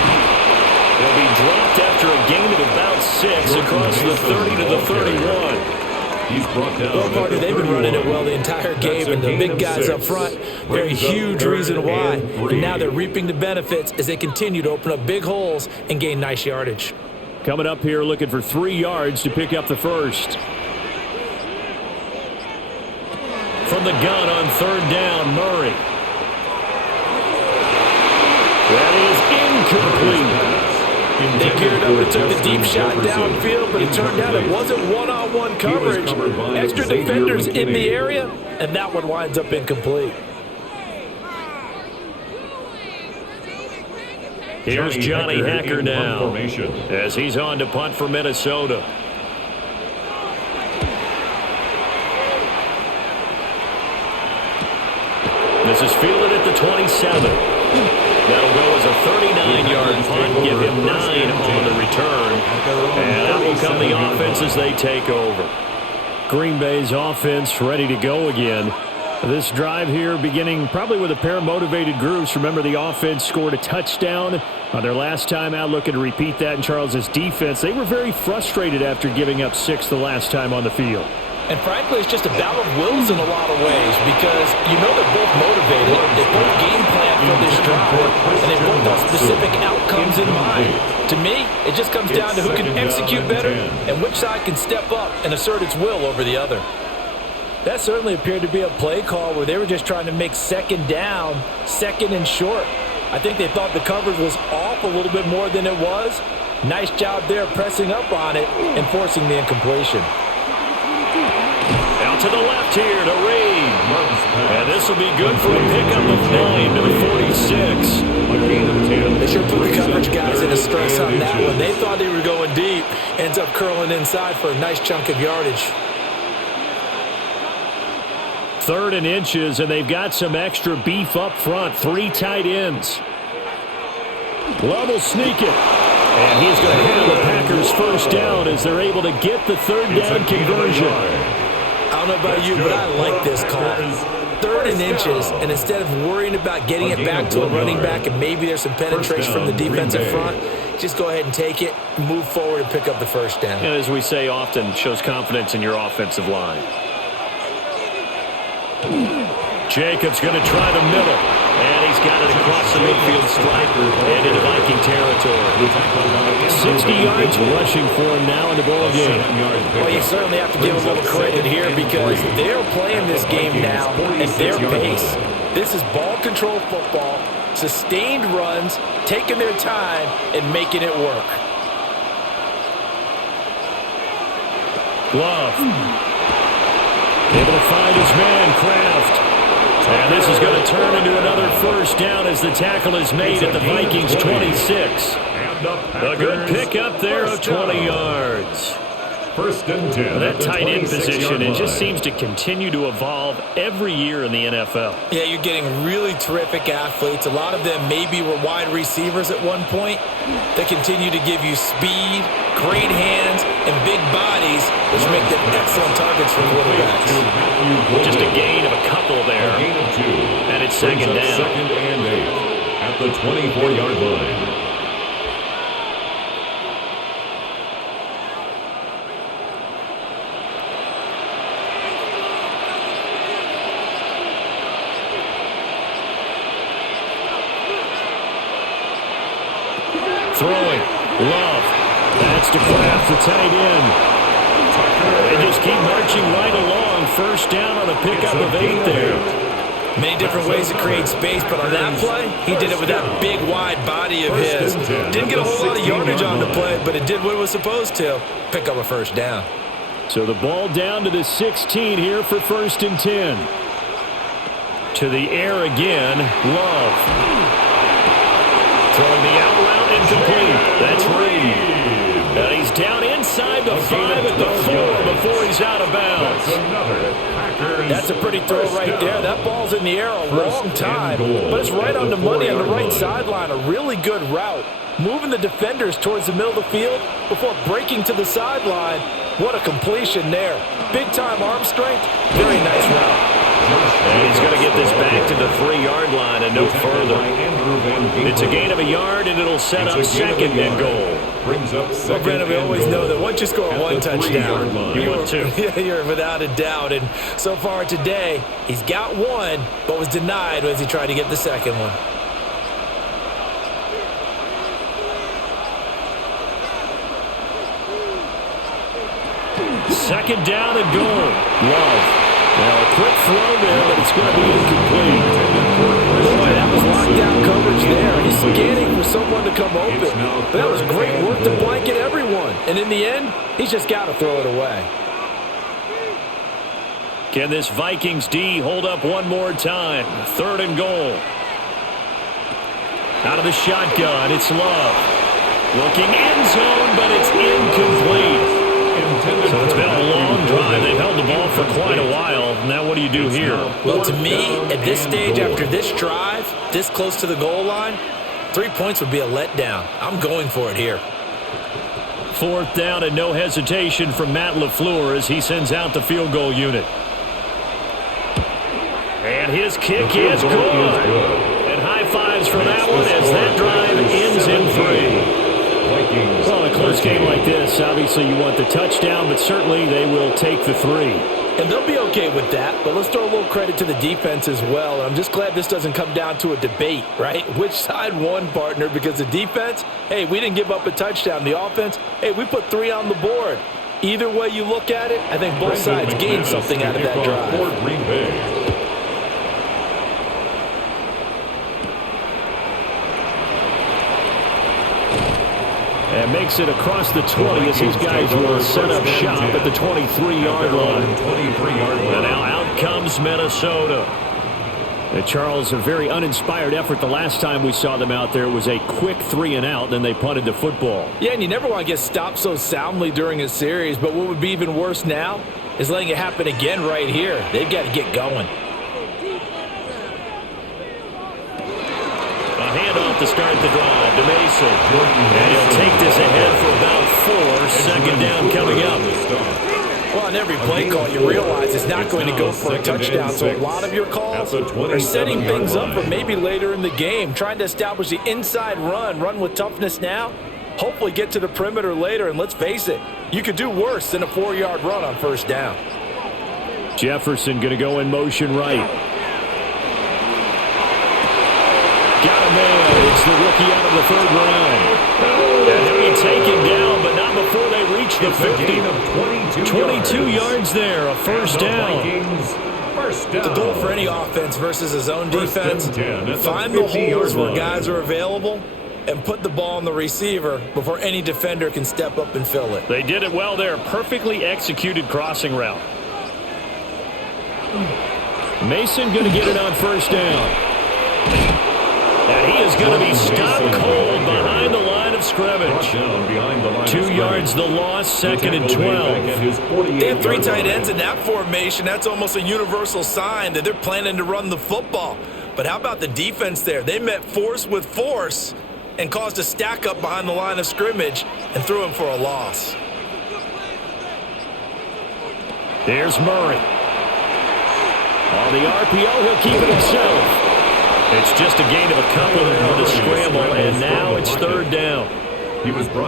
He'll be dropped after a gain of about 6 across the 30 to the 31. He's brought down. Well, Parker, they've been running it well the entire game, and the big guys up front, they're a huge reason why. And now they're reaping the benefits as they continue to open up big holes and gain nice yardage. Coming up here looking for 3 yards to pick up the 1st. From the gun on 3rd down, Murray. That is incomplete. They geared up and took the deep shot downfield, but it turned out it wasn't one-on-one coverage. Extra defenders in the area, and that one winds up incomplete. Here's Johnny Hacker now as he's on to punt for Minnesota. This is fielded at the 27. That'll go as a 39-yard punt, give him 9 on the return. And that will come the offense as they take over. Green Bay's offense ready to go again. This drive here beginning probably with a pair of motivated groups. Remember, the offense scored a touchdown on their last time out, looking to repeat that in Charles's defense. They were very frustrated after giving up 6 the last time on the field. And frankly, it's just a battle of wills in a lot of ways because you know they're both motivated. They both game plan for this drive, and they both have specific outcomes in mind. To me, it just comes down to who can execute better and which side can step up and assert its will over the other. That certainly appeared to be a play call where they were just trying to make second down, second and short. I think they thought the coverage was off a little bit more than it was. Nice job there pressing up on it and forcing the incompletion. Out to the left here to Reed. And this will be good for a pickup of 9 to the 46. They sure put the coverage guys in a stress on that one. They thought they were going deep. Ends up curling inside for a nice chunk of yardage. 3rd and inches, and they've got some extra beef up front. 3 tight ends. Love will sneak it. And he's going to have the Packers first down as they're able to get the 3rd down conversion. I don't know about you, but I like this call. 3rd and inches, and instead of worrying about getting it back to a running back and maybe there's some penetration from the defensive front, just go ahead and take it, move forward, and pick up the first down. And as we say often, shows confidence in your offensive line. Jacobs going to try the middle. And he's got it across the midfield stripe and into Viking territory. 60 yards rushing for him now in the ball game. Well, you certainly have to give him a little credit here because they're playing this game now at their pace. This is ball control football, sustained runs, taking their time, and making it work. Love. Able to find his man, Kraft. And this is going to turn into another first down as the tackle is made at the Vikings 26. A good pickup there of 20 yards. 1st and 10. That tight end position, it just seems to continue to evolve every year in the NFL. Yeah, you're getting really terrific athletes. A lot of them maybe were wide receivers at one point. They continue to give you speed, great hands, and big bodies, which make them excellent targets for quarterbacks. Just a gain of a couple there. And it's second down. 2nd and 8 at the 24-yard line. Throwing. Love. That's to Kraft, the tight end. They just keep marching right along. First down on a pickup of 8 there. Many different ways to create space, but on that play, he did it with that big, wide body of his. Didn't get a whole lot of yardage on the play, but it did what it was supposed to. Pick up a first down. So the ball down to the 16 here for 1st and 10. To the air again. Love. Throwing the out route incomplete. That's Reed. And he's down inside the 5 at the 4 before he's out of bounds. That's a pretty throw right there. That ball's in the air a long time, but it's right on the money on the right sideline. A really good route. Moving the defenders towards the middle of the field before breaking to the sideline. What a completion there. Big-time arm strength. Very nice route. And he's going to get this back to the 3-yard line and no further. It's a gain of a yard, and it'll set up 2nd and goal. Well, Brandon, we always know that once you score one touchdown, you're without a doubt. And so far today, he's got one, but was denied as he tried to get the second one. Second down and goal. Love. Now a quick throw there, but it's going to be incomplete. Boy, that was lockdown coverage there. He's scanning for someone to come open. But that was great work to blanket everyone. And in the end, he's just got to throw it away. Can this Vikings D hold up one more time? 3rd and goal. Out of the shotgun, it's Love. Looking end zone, but it's incomplete. So it's been a long drive. They've held the ball for quite a while. Now what do you do here? Well, to me, at this stage, after this drive, this close to the goal line, 3 points would be a letdown. I'm going for it here. 4th down and no hesitation from Matt LaFleur as he sends out the field goal unit. And his kick is good. And high fives for that one as that drive ends in 3. Well, a close close game like this, obviously you want the touchdown, but certainly they will take the 3. And they'll be okay with that, but let's throw a little credit to the defense as well. I'm just glad this doesn't come down to a debate, right? Which side won, partner? Because the defense, hey, we didn't give up a touchdown. The offense, hey, we put 3 on the board. Either way you look at it, I think both sides gained something out of that drive. And makes it across the 20 as these guys will set up shop at the 23-yard line. And now out comes Minnesota. And Charles, a very uninspired effort the last time we saw them out there. It was a quick 3-and-out, then they punted the football. Yeah, and you never want to get stopped so soundly during a series, but what would be even worse now is letting it happen again right here. They've got to get going. Handoff to start the drive to Mason. And he'll take this ahead for about 4. Second down coming up. Well, on every play call, you realize it's not going to go for a touchdown. So a lot of your calls are setting things up for maybe later in the game, trying to establish the inside run with toughness now, hopefully get to the perimeter later. And let's face it, you could do worse than a 4-yard run on first down. Jefferson going to go in motion right. Got a man. It's the rookie out of the 3rd round. And he'll be taken down, but not before they reach the 50. 22 yards there, a first down. The goal for any offense versus his own defense, find the holes where guys are available and put the ball on the receiver before any defender can step up and fill it. They did it well there. Perfectly executed crossing route. Mason going to get it on first down. And he is going to be stopped cold behind the line of scrimmage. 2 yards the loss, 2nd and 12. They have 3 tight ends in that formation. That's almost a universal sign that they're planning to run the football. But how about the defense there? They met force with force and caused a stack up behind the line of scrimmage and threw him for a loss. There's Murray. On the RPO, he'll keep it himself. It's just a gain of a couple there on the scramble, and now it's 3rd down.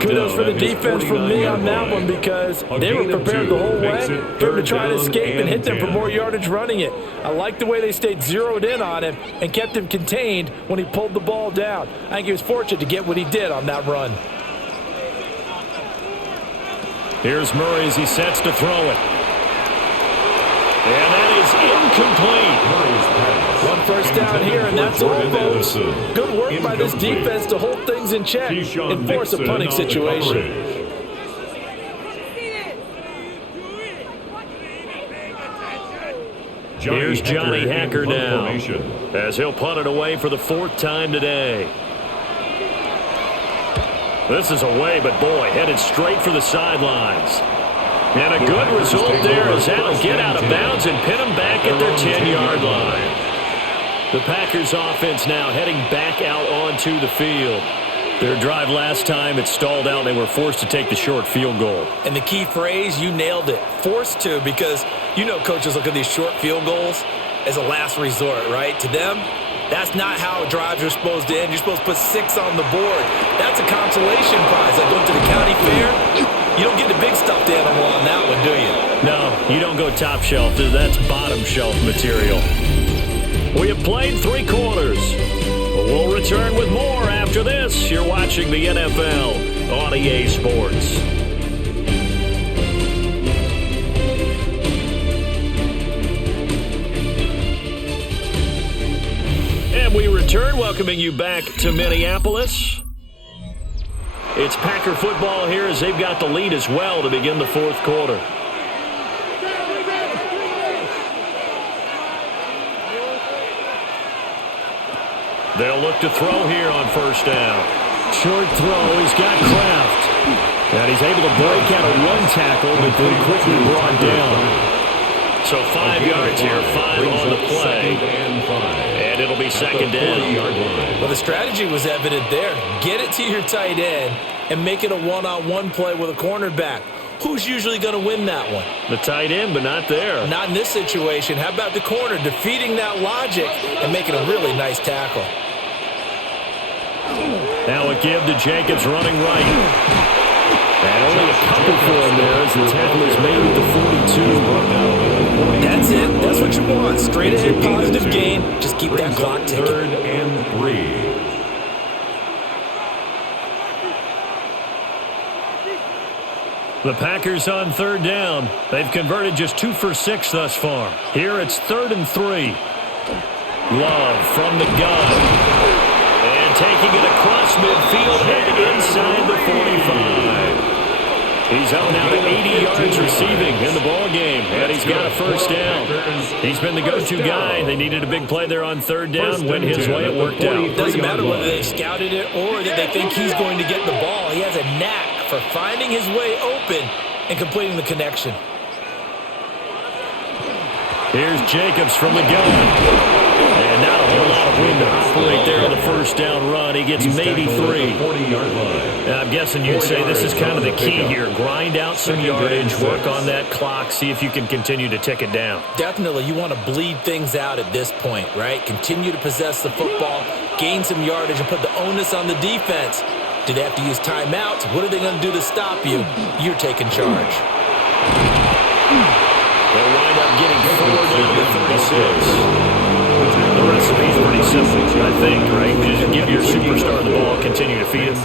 Kudos for the defense from me on that one because they were prepared the whole way for him to try to escape and hit them for more yardage running it. I like the way they stayed zeroed in on him and kept him contained when he pulled the ball down. I think he was fortunate to get what he did on that run. Here's Murray as he sets to throw it. And that is incomplete. 1 first down here, and that's all, folks. Good work by this defense to hold things in check and force a punting situation. Here's Johnny Hacker now as he'll punt it away for the 4th time today. This is away, but boy, headed straight for the sidelines. And a good result there as that'll get out of bounds and pin them back at their 10-yard line. The Packers offense now heading back out onto the field. Their drive last time, it stalled out. They were forced to take the short field goal. And the key phrase, you nailed it, forced to, because you know coaches look at these short field goals as a last resort, right? To them, that's not how drives are supposed to end. You're supposed to put 6 on the board. That's a consolation prize. Like going to the county fair, you don't get the big stuffed animal on that one, do you? No, you don't go top shelf. That's bottom shelf material. We have played 3 quarters. We'll return with more after this. You're watching the NFL on EA Sports. And we return, welcoming you back to Minneapolis. It's Packer football here as they've got the lead as well to begin the 4th quarter. They'll look to throw here on first down. Short throw. He's got Kraft. And he's able to break out of 1 tackle, but then quickly brought down. So 5 yards here, 5 on the play. And it'll be 2nd down. Well, the strategy was evident there. Get it to your tight end and make it a one-on-one play with a cornerback. Who's usually going to win that one? The tight end, but not there. Not in this situation. How about the corner defeating that logic and making a really nice tackle? Now a give to Jacobs running right. And only a couple for him there as the tackle is made at the 42. That's it. That's what you want. Straight ahead, positive gain. Just keep that clock ticking. 3rd and 3. The Packers on 3rd down. They've converted just 2 for 6 thus far. Here it's 3rd and 3. Love from the gun. And taking it across midfield and inside the 45. He's out now to 80 yards receiving in the ball game, and he's got a first down. He's been the go-to guy. They needed a big play there on 3rd down. Went his way. It worked out. Doesn't matter whether they scouted it or that they think he's going to get the ball. He has a knack for finding his way open and completing the connection. Here's Jacobs from the gun. And not a whole lot of room to operate there on the first down run. He gets maybe 3. I'm guessing you'd say this is kind of the key here. Grind out some yardage, work on that clock, see if you can continue to tick it down. Definitely. You want to bleed things out at this point, right? Continue to possess the football, gain some yardage, and put the onus on the defense. Do they have to use timeouts? What are they going to do to stop you? You're taking charge. They'll wind up getting 4 down to 36. The recipe's pretty simple, I think, right? Just give your superstar the ball, continue to feed him.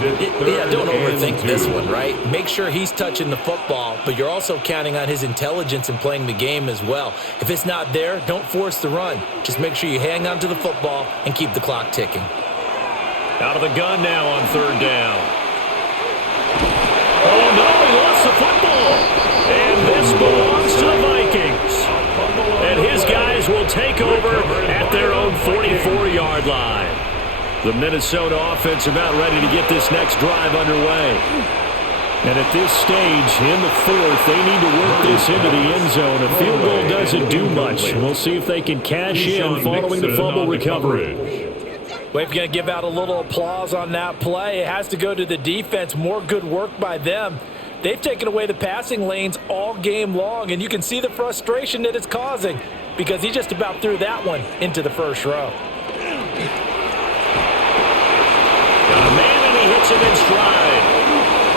Yeah, don't overthink this one, right? Make sure he's touching the football, but you're also counting on his intelligence in playing the game as well. If it's not there, don't force the run. Just make sure you hang on to the football and keep the clock ticking. Out of the gun now on 3rd down. Oh, no, he lost the football. And this belongs to the Vikings. And his guys will take over at their own 44-yard line. The Minnesota offense about ready to get this next drive underway. And at this stage, in the 4th, they need to work this into the end zone. A field goal doesn't do much. We'll see if they can cash in following the fumble recovery. Well, if you're going to give out a little applause on that play, it has to go to the defense. More good work by them. They've taken away the passing lanes all game long, and you can see the frustration that it's causing because he just about threw that one into the first row. Got a man, and he hits him in stride.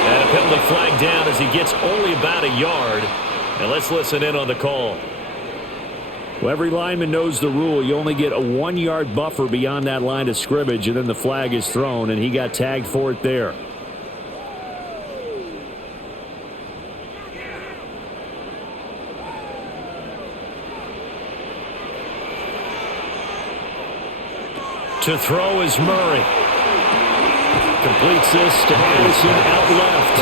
And a penalty flag down as he gets only about a yard. And let's listen in on the call. Well, every lineman knows the rule. You only get a 1-yard buffer beyond that line of scrimmage, and then the flag is thrown, and he got tagged for it there. To throw is Murray. Completes this to Addison out left.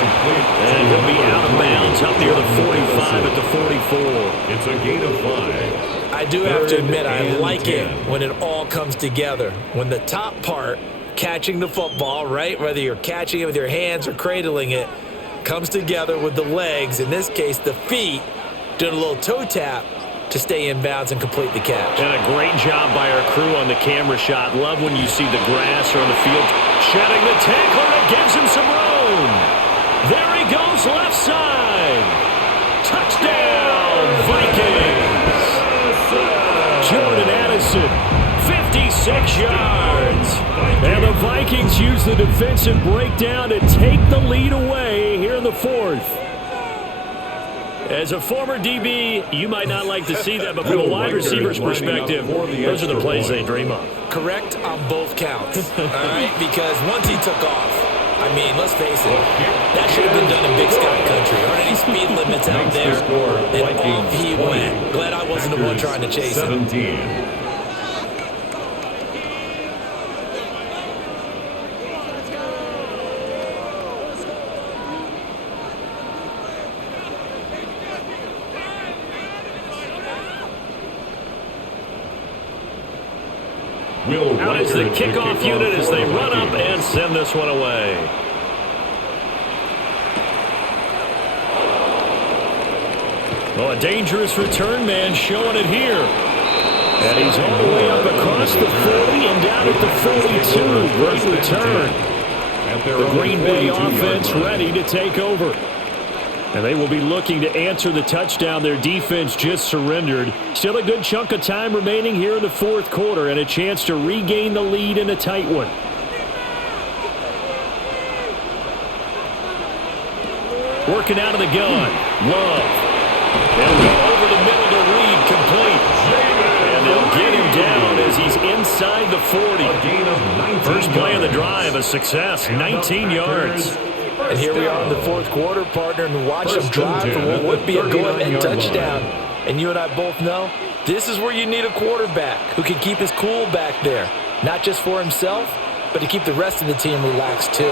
And he'll be out of bounds up near the 45 at the 44. It's a gain of 5. I do have to admit, I like it when it all comes together. When the top part, catching the football, right, whether you're catching it with your hands or cradling it, comes together with the legs, in this case the feet, doing a little toe tap to stay in bounds and complete the catch. And a great job by our crew on the camera shot. Love when you see the grass or on the field. Shedding the tackler, it gives him some room. There he goes, left side. Touchdown, Vikings. Jordan Addison, 56 yards. And the Vikings use the defensive breakdown to take the lead away here in the 4th. As a former DB, you might not like to see that, but from a wide receiver's perspective, those are the plays they dream of. Correct on both counts, all right? Because once he took off, I mean, let's face it, that should have been done in Big Sky Country. Aren't any speed limits out there? And off he went. Glad I wasn't the one trying to chase him. 17. Out is the kickoff unit as they run up and send this one away. Well, a dangerous return man showing it here. And he's all the way up across the 40 and down at the 42. Great return. The Green Bay offense ready to take over. And they will be looking to answer the touchdown their defense just surrendered. Still a good chunk of time remaining here in the 4th quarter and a chance to regain the lead in a tight one. Working out of the gun. Love. They'll go over the middle to Reed, complete. And they'll get him down as he's inside the 40. First play of the drive, a success, 19 yards. And here we are in the fourth quarter, partner, and watch him drive for what would be a go-ahead touchdown. And you and I both know this is where you need a quarterback who can keep his cool back there, not just for himself, but to keep the rest of the team relaxed too.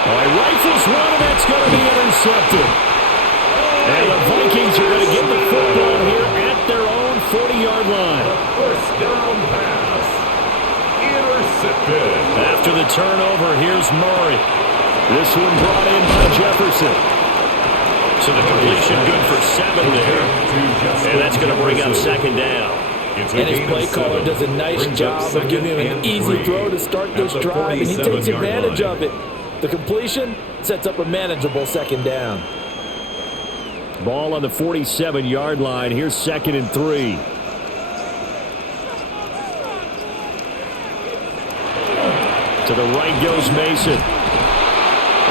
All right, rifles one, and that's going to be intercepted. And the Vikings are going to get the football here at their own 40-yard line. First down pass. Intercepted. After the turnover, here's Murray. This one brought in by Jefferson. So the completion good for 7 there. And that's going to bring up second down. And his play caller does a nice job of giving him an easy throw to start this drive, and he takes advantage of it. The completion sets up a manageable second down. Ball on the 47-yard line. Here's 2nd and 3. To the right goes Mason.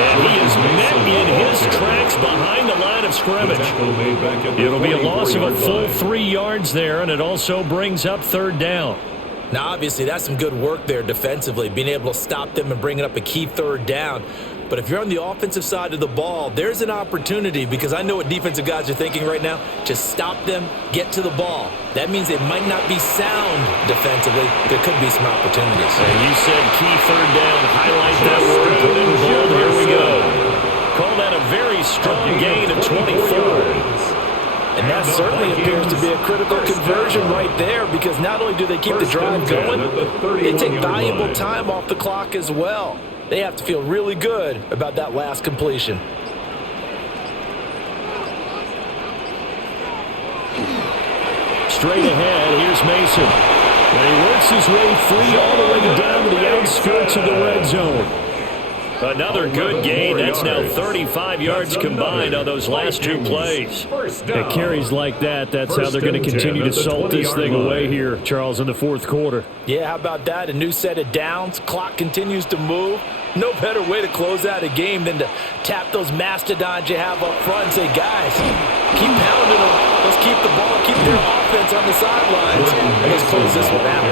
And he is met in his tracks behind the line of scrimmage. It'll be a loss of a full 3 yards there, and it also brings up 3rd down. Now, obviously, that's some good work there defensively, being able to stop them and bringing up a key 3rd down. But if you're on the offensive side of the ball, there's an opportunity, because I know what defensive guys are thinking right now. Just stop them, get to the ball. That means it might not be sound defensively. There could be some opportunities. And you said key 3rd down. Highlight that word. Put it in bold. Here we go. Call that a very strong gain of 24. And that certainly appears to be a critical conversion right there, because not only do they keep the drive going, they take valuable time off the clock as well. They have to feel really good about that last completion. Straight ahead, here's Mason. And he works his way free all the way down to the outskirts of the red zone. Another good gain. That's now 35 yards combined on those last 2 plays. At carries like that, that's how they're going to continue to salt this thing away here, Charles, in the fourth quarter. Yeah, how about that? A new set of downs. Clock continues to move. No better way to close out a game than to tap those mastodons you have up front and say, guys, keep pounding them. Let's keep the ball, keep their offense on the sidelines, and let's close this one out.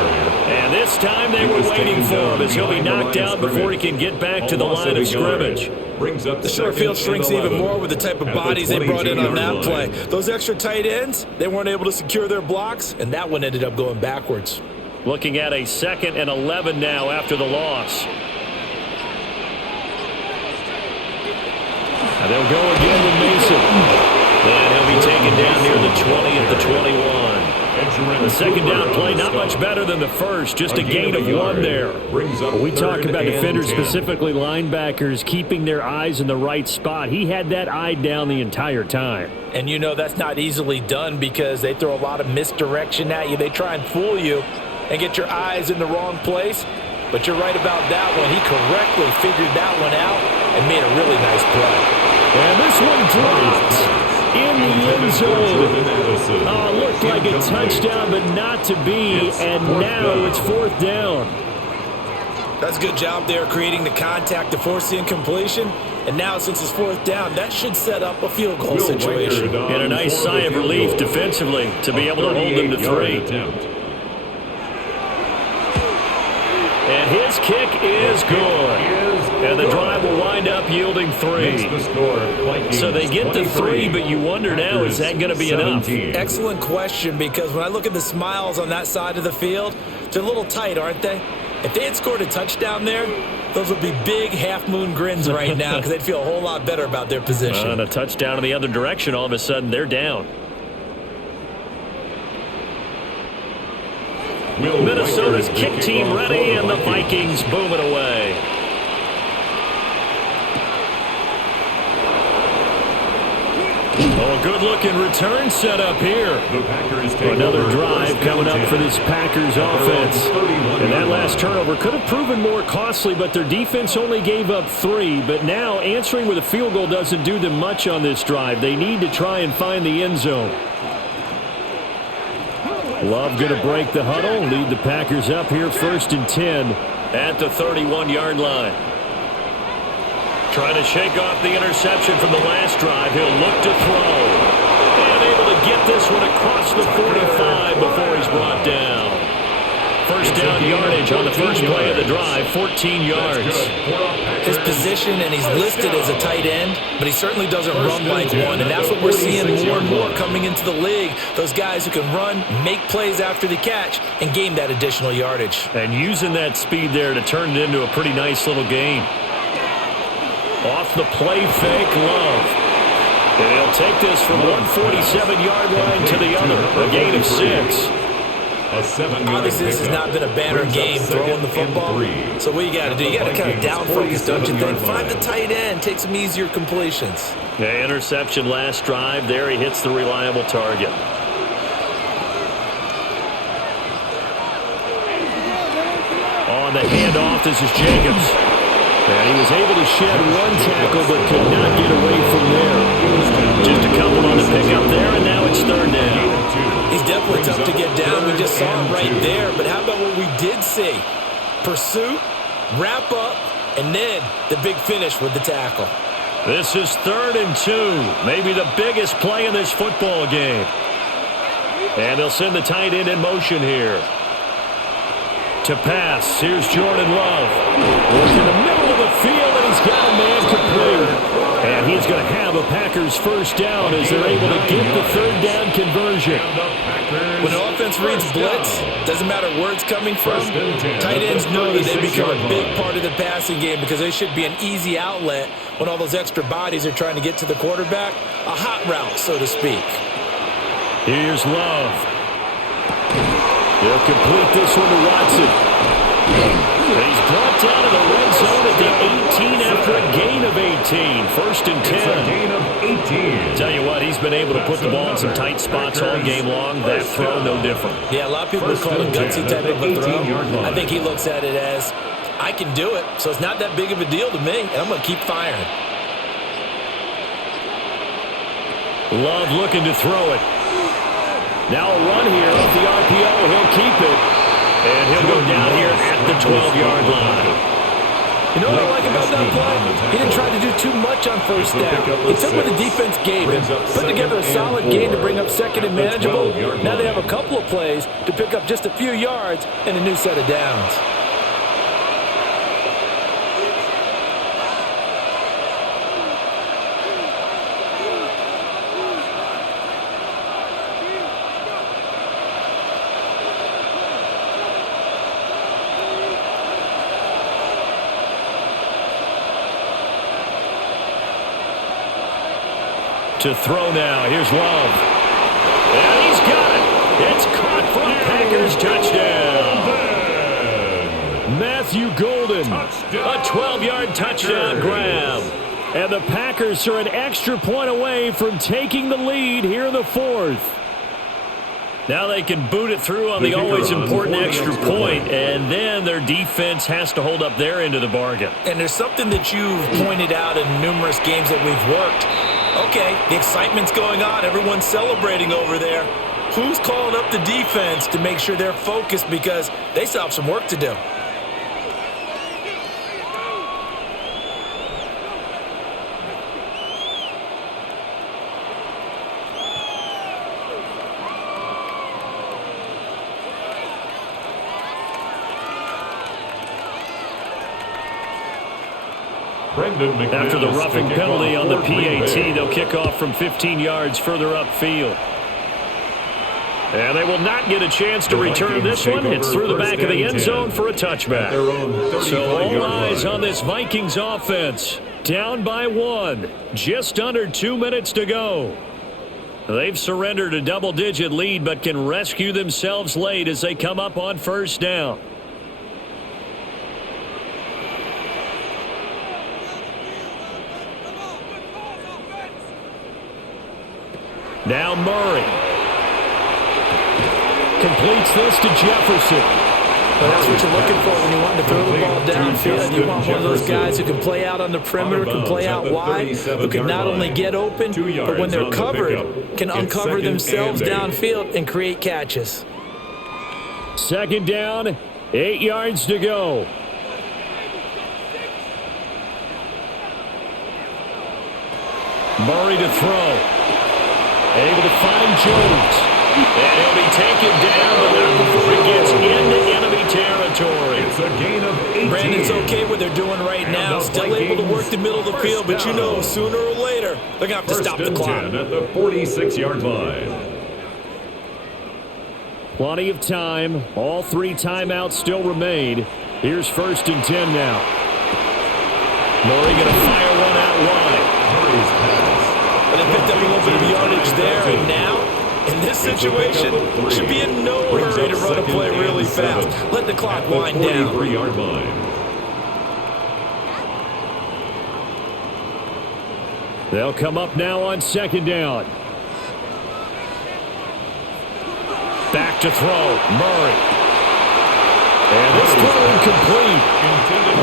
And this time they were waiting for him, as he'll be knocked out before he can get back to the line of scrimmage. The short field shrinks even more with the type of bodies they brought in on that play. Those extra tight ends, they weren't able to secure their blocks, and that one ended up going backwards. Looking at a 2nd and 11 now after the loss. Now they'll go again with Mason. And he'll be taken down near the 20 at the 21. The second down play, not much better than the first, just a gain of 1 there. We talk about defenders, specifically linebackers, keeping their eyes in the right spot. He had that eye down the entire time. And you know that's not easily done, because they throw a lot of misdirection at you. They try and fool you and get your eyes in the wrong place. But you're right about that one. He correctly figured that one out and made a really nice play. And this one dropped in the end zone. Oh, looked like a touchdown, but not to be. And now it's 4th down. That's a good job there, creating the contact to force the incompletion. And now, since it's 4th down, that should set up a field goal situation. And a nice sigh of relief defensively to be able to hold them to 3. And his kick is good. And the drive will wind up yielding 3. So they get the 3, but you wonder now, is that going to be enough? Excellent question, because when I look at the smiles on that side of the field, they're a little tight, aren't they? If they had scored a touchdown there, those would be big half-moon grins right now, because they'd feel a whole lot better about their position. And a touchdown in the other direction, all of a sudden they're down. Minnesota's kick team ready, and the Vikings boom it away. Oh, good-looking return set up here. Another drive coming up for this Packers offense. And that last turnover could have proven more costly, but their defense only gave up 3. But now answering with a field goal doesn't do them much on this drive. They need to try and find the end zone. Love going to break the huddle, lead the Packers up here 1st and 10 at the 31-yard line. Trying to shake off the interception from the last drive. He'll look to throw. And able to get this one across the 45 before he's brought down. First down yardage on the first play of the drive, 14 yards. His position, and he's listed as a tight end, but he certainly doesn't run like one, and that's what we're seeing more and more coming into the league. Those guys who can run, make plays after the catch, and gain that additional yardage. And using that speed there to turn it into a pretty nice little game. Off the play fake, Love. And he'll take this from 147-yard line to the other, a gain of 6. Obviously, this has not been a banner game throwing the football. So what you got to do, you got to kind of down focus, don't you think? Find the tight end, take some easier completions. Yeah, interception last drive. There he hits the reliable target. On the handoff, this is Jacobs. And he was able to shed one tackle, but could not get away from there. Just a couple on the pickup there, and now it's third down. He's definitely tough to get down. We just saw him right there. But how about what we did see? Pursuit, wrap up, and then the big finish with the tackle. This is 3rd and 2. Maybe the biggest play in this football game. And they'll send the tight end in motion here. To pass, here's Jordan Love. Working the middle of the field, and he's got a man complete. And he's going to have a Packers first down as they're able to get the third down conversion. When an offense reads blitz, doesn't matter where it's coming from, tight ends know that they become a big part of the passing game because they should be an easy outlet when all those extra bodies are trying to get to the quarterback. A hot route, so to speak. Here's Love. They'll complete this one to Watson. He's brought down to the red zone at the 18 after a gain of 18. 1st and 10. It's a gain of 18. Tell you what, he's been able to put the ball in some tight spots all game long. That throw, no different. Yeah, a lot of people would call it a gutsy type of a throw. I think he looks at it as, I can do it, so it's not that big of a deal to me, and I'm going to keep firing. Love looking to throw it. Now a run here off the RPO. He'll keep it. And he'll go down here at the 12-yard line. You know what I like about that play? He didn't try to do too much on first down. He took what the defense gave him, put together a solid gain to bring up second and manageable. Now they have a couple of plays to pick up just a few yards and a new set of downs. To throw now. Here's Love. And he's got it. It's caught for a Packers touchdown. Matthew Golden. A 12-yard touchdown grab. And the Packers are an extra point away from taking the lead here in the 4th. Now they can boot it through on the always important extra point, and then their defense has to hold up their end of the bargain. And there's something that you've pointed out in numerous games that we've worked. Okay, the excitement's going on. Everyone's celebrating over there. Who's calling up the defense to make sure they're focused because they still have some work to do? After the roughing penalty on the PAT, they'll kick off from 15 yards further upfield. And they will not get a chance to return this one. It's through the back of the end zone for a touchback. So all eyes on this Vikings offense. Down by 1. Just under 2 minutes to go. They've surrendered a double-digit lead but can rescue themselves late as they come up on first down. Now Murray. Completes this to Jefferson. Well, that's what you're looking for when you want to throw the ball downfield. You want one of those guys who can play out on the perimeter, can play out wide, who can not only get open, but when they're covered, can uncover themselves downfield and create catches. 2nd down, 8 yards to go. Murray to throw. Able to find Jones. And he'll be taken down, but not before he gets into enemy territory. It's a gain of 18. Brandon's okay what they're doing right now. Still able to work the middle of the field, but you know sooner or later they're going to have to stop the clock. 10 at the 46-yard line. Plenty of time. All 3 timeouts still remain. Here's 1st and 10 now. Murray going to fire one out wide. Murray's pass. But they picked up a little bit of yardage there, and now, in this situation, should be in no hurry to run a play really fast. Let the clock wind down. 43-yard line. They'll come up now on 2nd down. Back to throw. Murray. And this throw incomplete.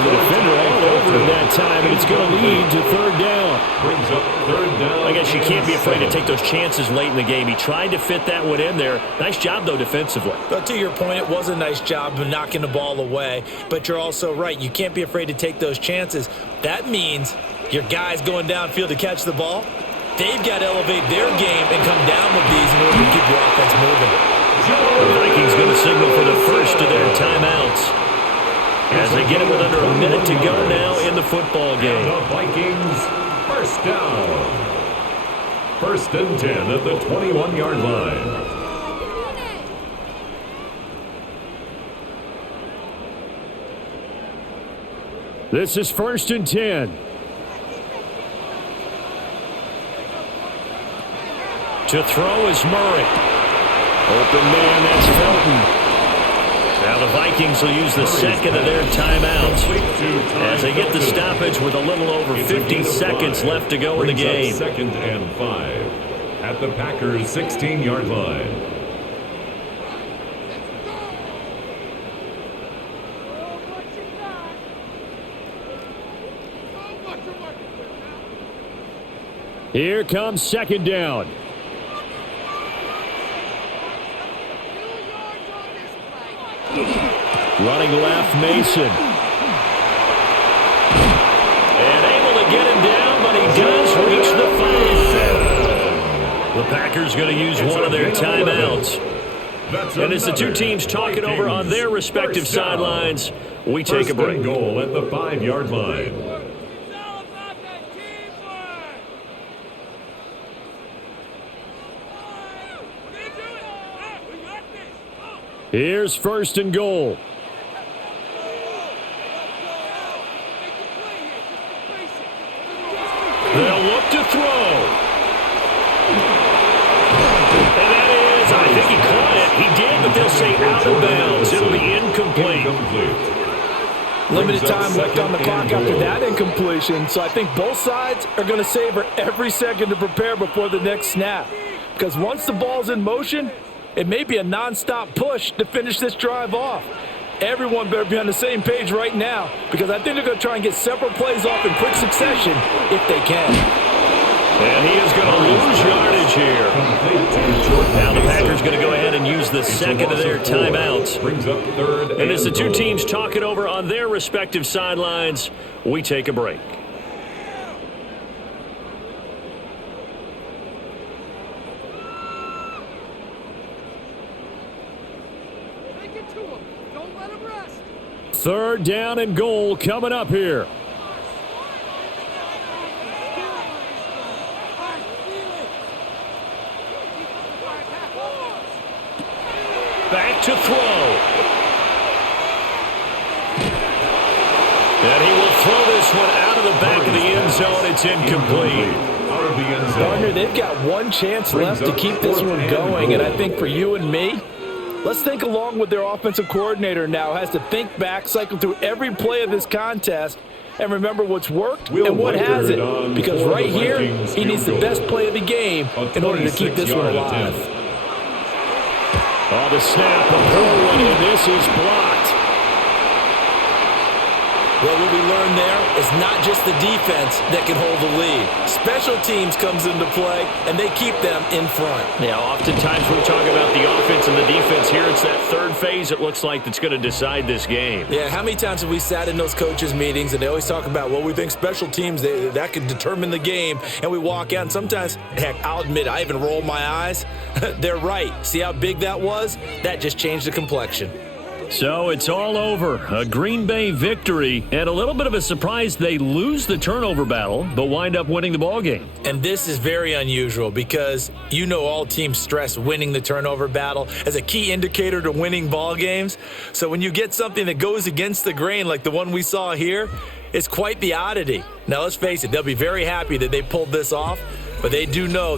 The defender all over him that time, and it's going to lead to 3rd down. Brings up 3rd down. I guess you can't be afraid to take those chances late in the game. He tried to fit that one in there. Nice job, though, defensively. But to your point, it was a nice job of knocking the ball away. But you're also right. You can't be afraid to take those chances. That means your guys going downfield to catch the ball, they've got to elevate their game and come down with these in order to keep your offense moving. The Vikings going to signal for the first of their timeouts as they get it with under a minute to go now in the football game. The Vikings, 1st down. 1st and 10 at the 21-yard line. This is 1st and 10. To throw is Murray. Open man, that's Felton. Now the Vikings will use the 2nd of their timeouts as they get the stoppage with a little over 50 seconds left to go in the game. 2nd and 5 at the Packers' 16-yard line. Here comes 2nd down. Running left, Mason. And able to get him down, but he does reach the 5. The Packers going to use one of their timeouts. And as the 2 teams talk it over on their respective sidelines, we take a break. Goal at the 5-yard line. Here's 1st and goal. They'll look to throw. And that is, I think he caught it. He did, but they'll say out of bounds. It'll be incomplete. Limited time left on the clock after that incompletion, so I think both sides are going to savor every second to prepare before the next snap. Because once the ball's in motion, it may be a non-stop push to finish this drive off. Everyone better be on the same page right now because I think they're going to try and get several plays off in quick succession if they can. And he is going to lose yardage here. Now the Packers going to go ahead and use the 2nd of their timeouts. Brings up 3rd and as the 2 teams talk it over on their respective sidelines, we take a break. Third down and goal coming up here. Back to throw. And he will throw this one out of the back of the end zone. It's incomplete. Partner, they've got one chance left to keep this one going, and I think for you and me, let's think along with their offensive coordinator now. Has to think back, cycle through every play of this contest, and remember what's worked and what hasn't. Because right here, he needs the best play of the game in order to keep this one alive. Oh, the snap, a poor one, and this is blocked. Well, what we learned there is not just the defense that can hold the lead. Special teams comes into play, and they keep them in front. Yeah, oftentimes we talk about the offense and the defense. Here it's that third phase, it looks like, that's going to decide this game. Yeah, how many times have we sat in those coaches' meetings, and they always talk about, well, we think special teams, that could determine the game, and we walk out, and sometimes, heck, I'll admit, I even roll my eyes. They're right. See how big that was? That just changed the complexion. So it's all over. A Green Bay victory, and a little bit of a surprise they lose the turnover battle, but wind up winning the ballgame. And this is very unusual because you know all teams stress winning the turnover battle as a key indicator to winning ball games. So when you get something that goes against the grain like the one we saw here, it's quite the oddity. Now let's face it, they'll be very happy that they pulled this off, but they do know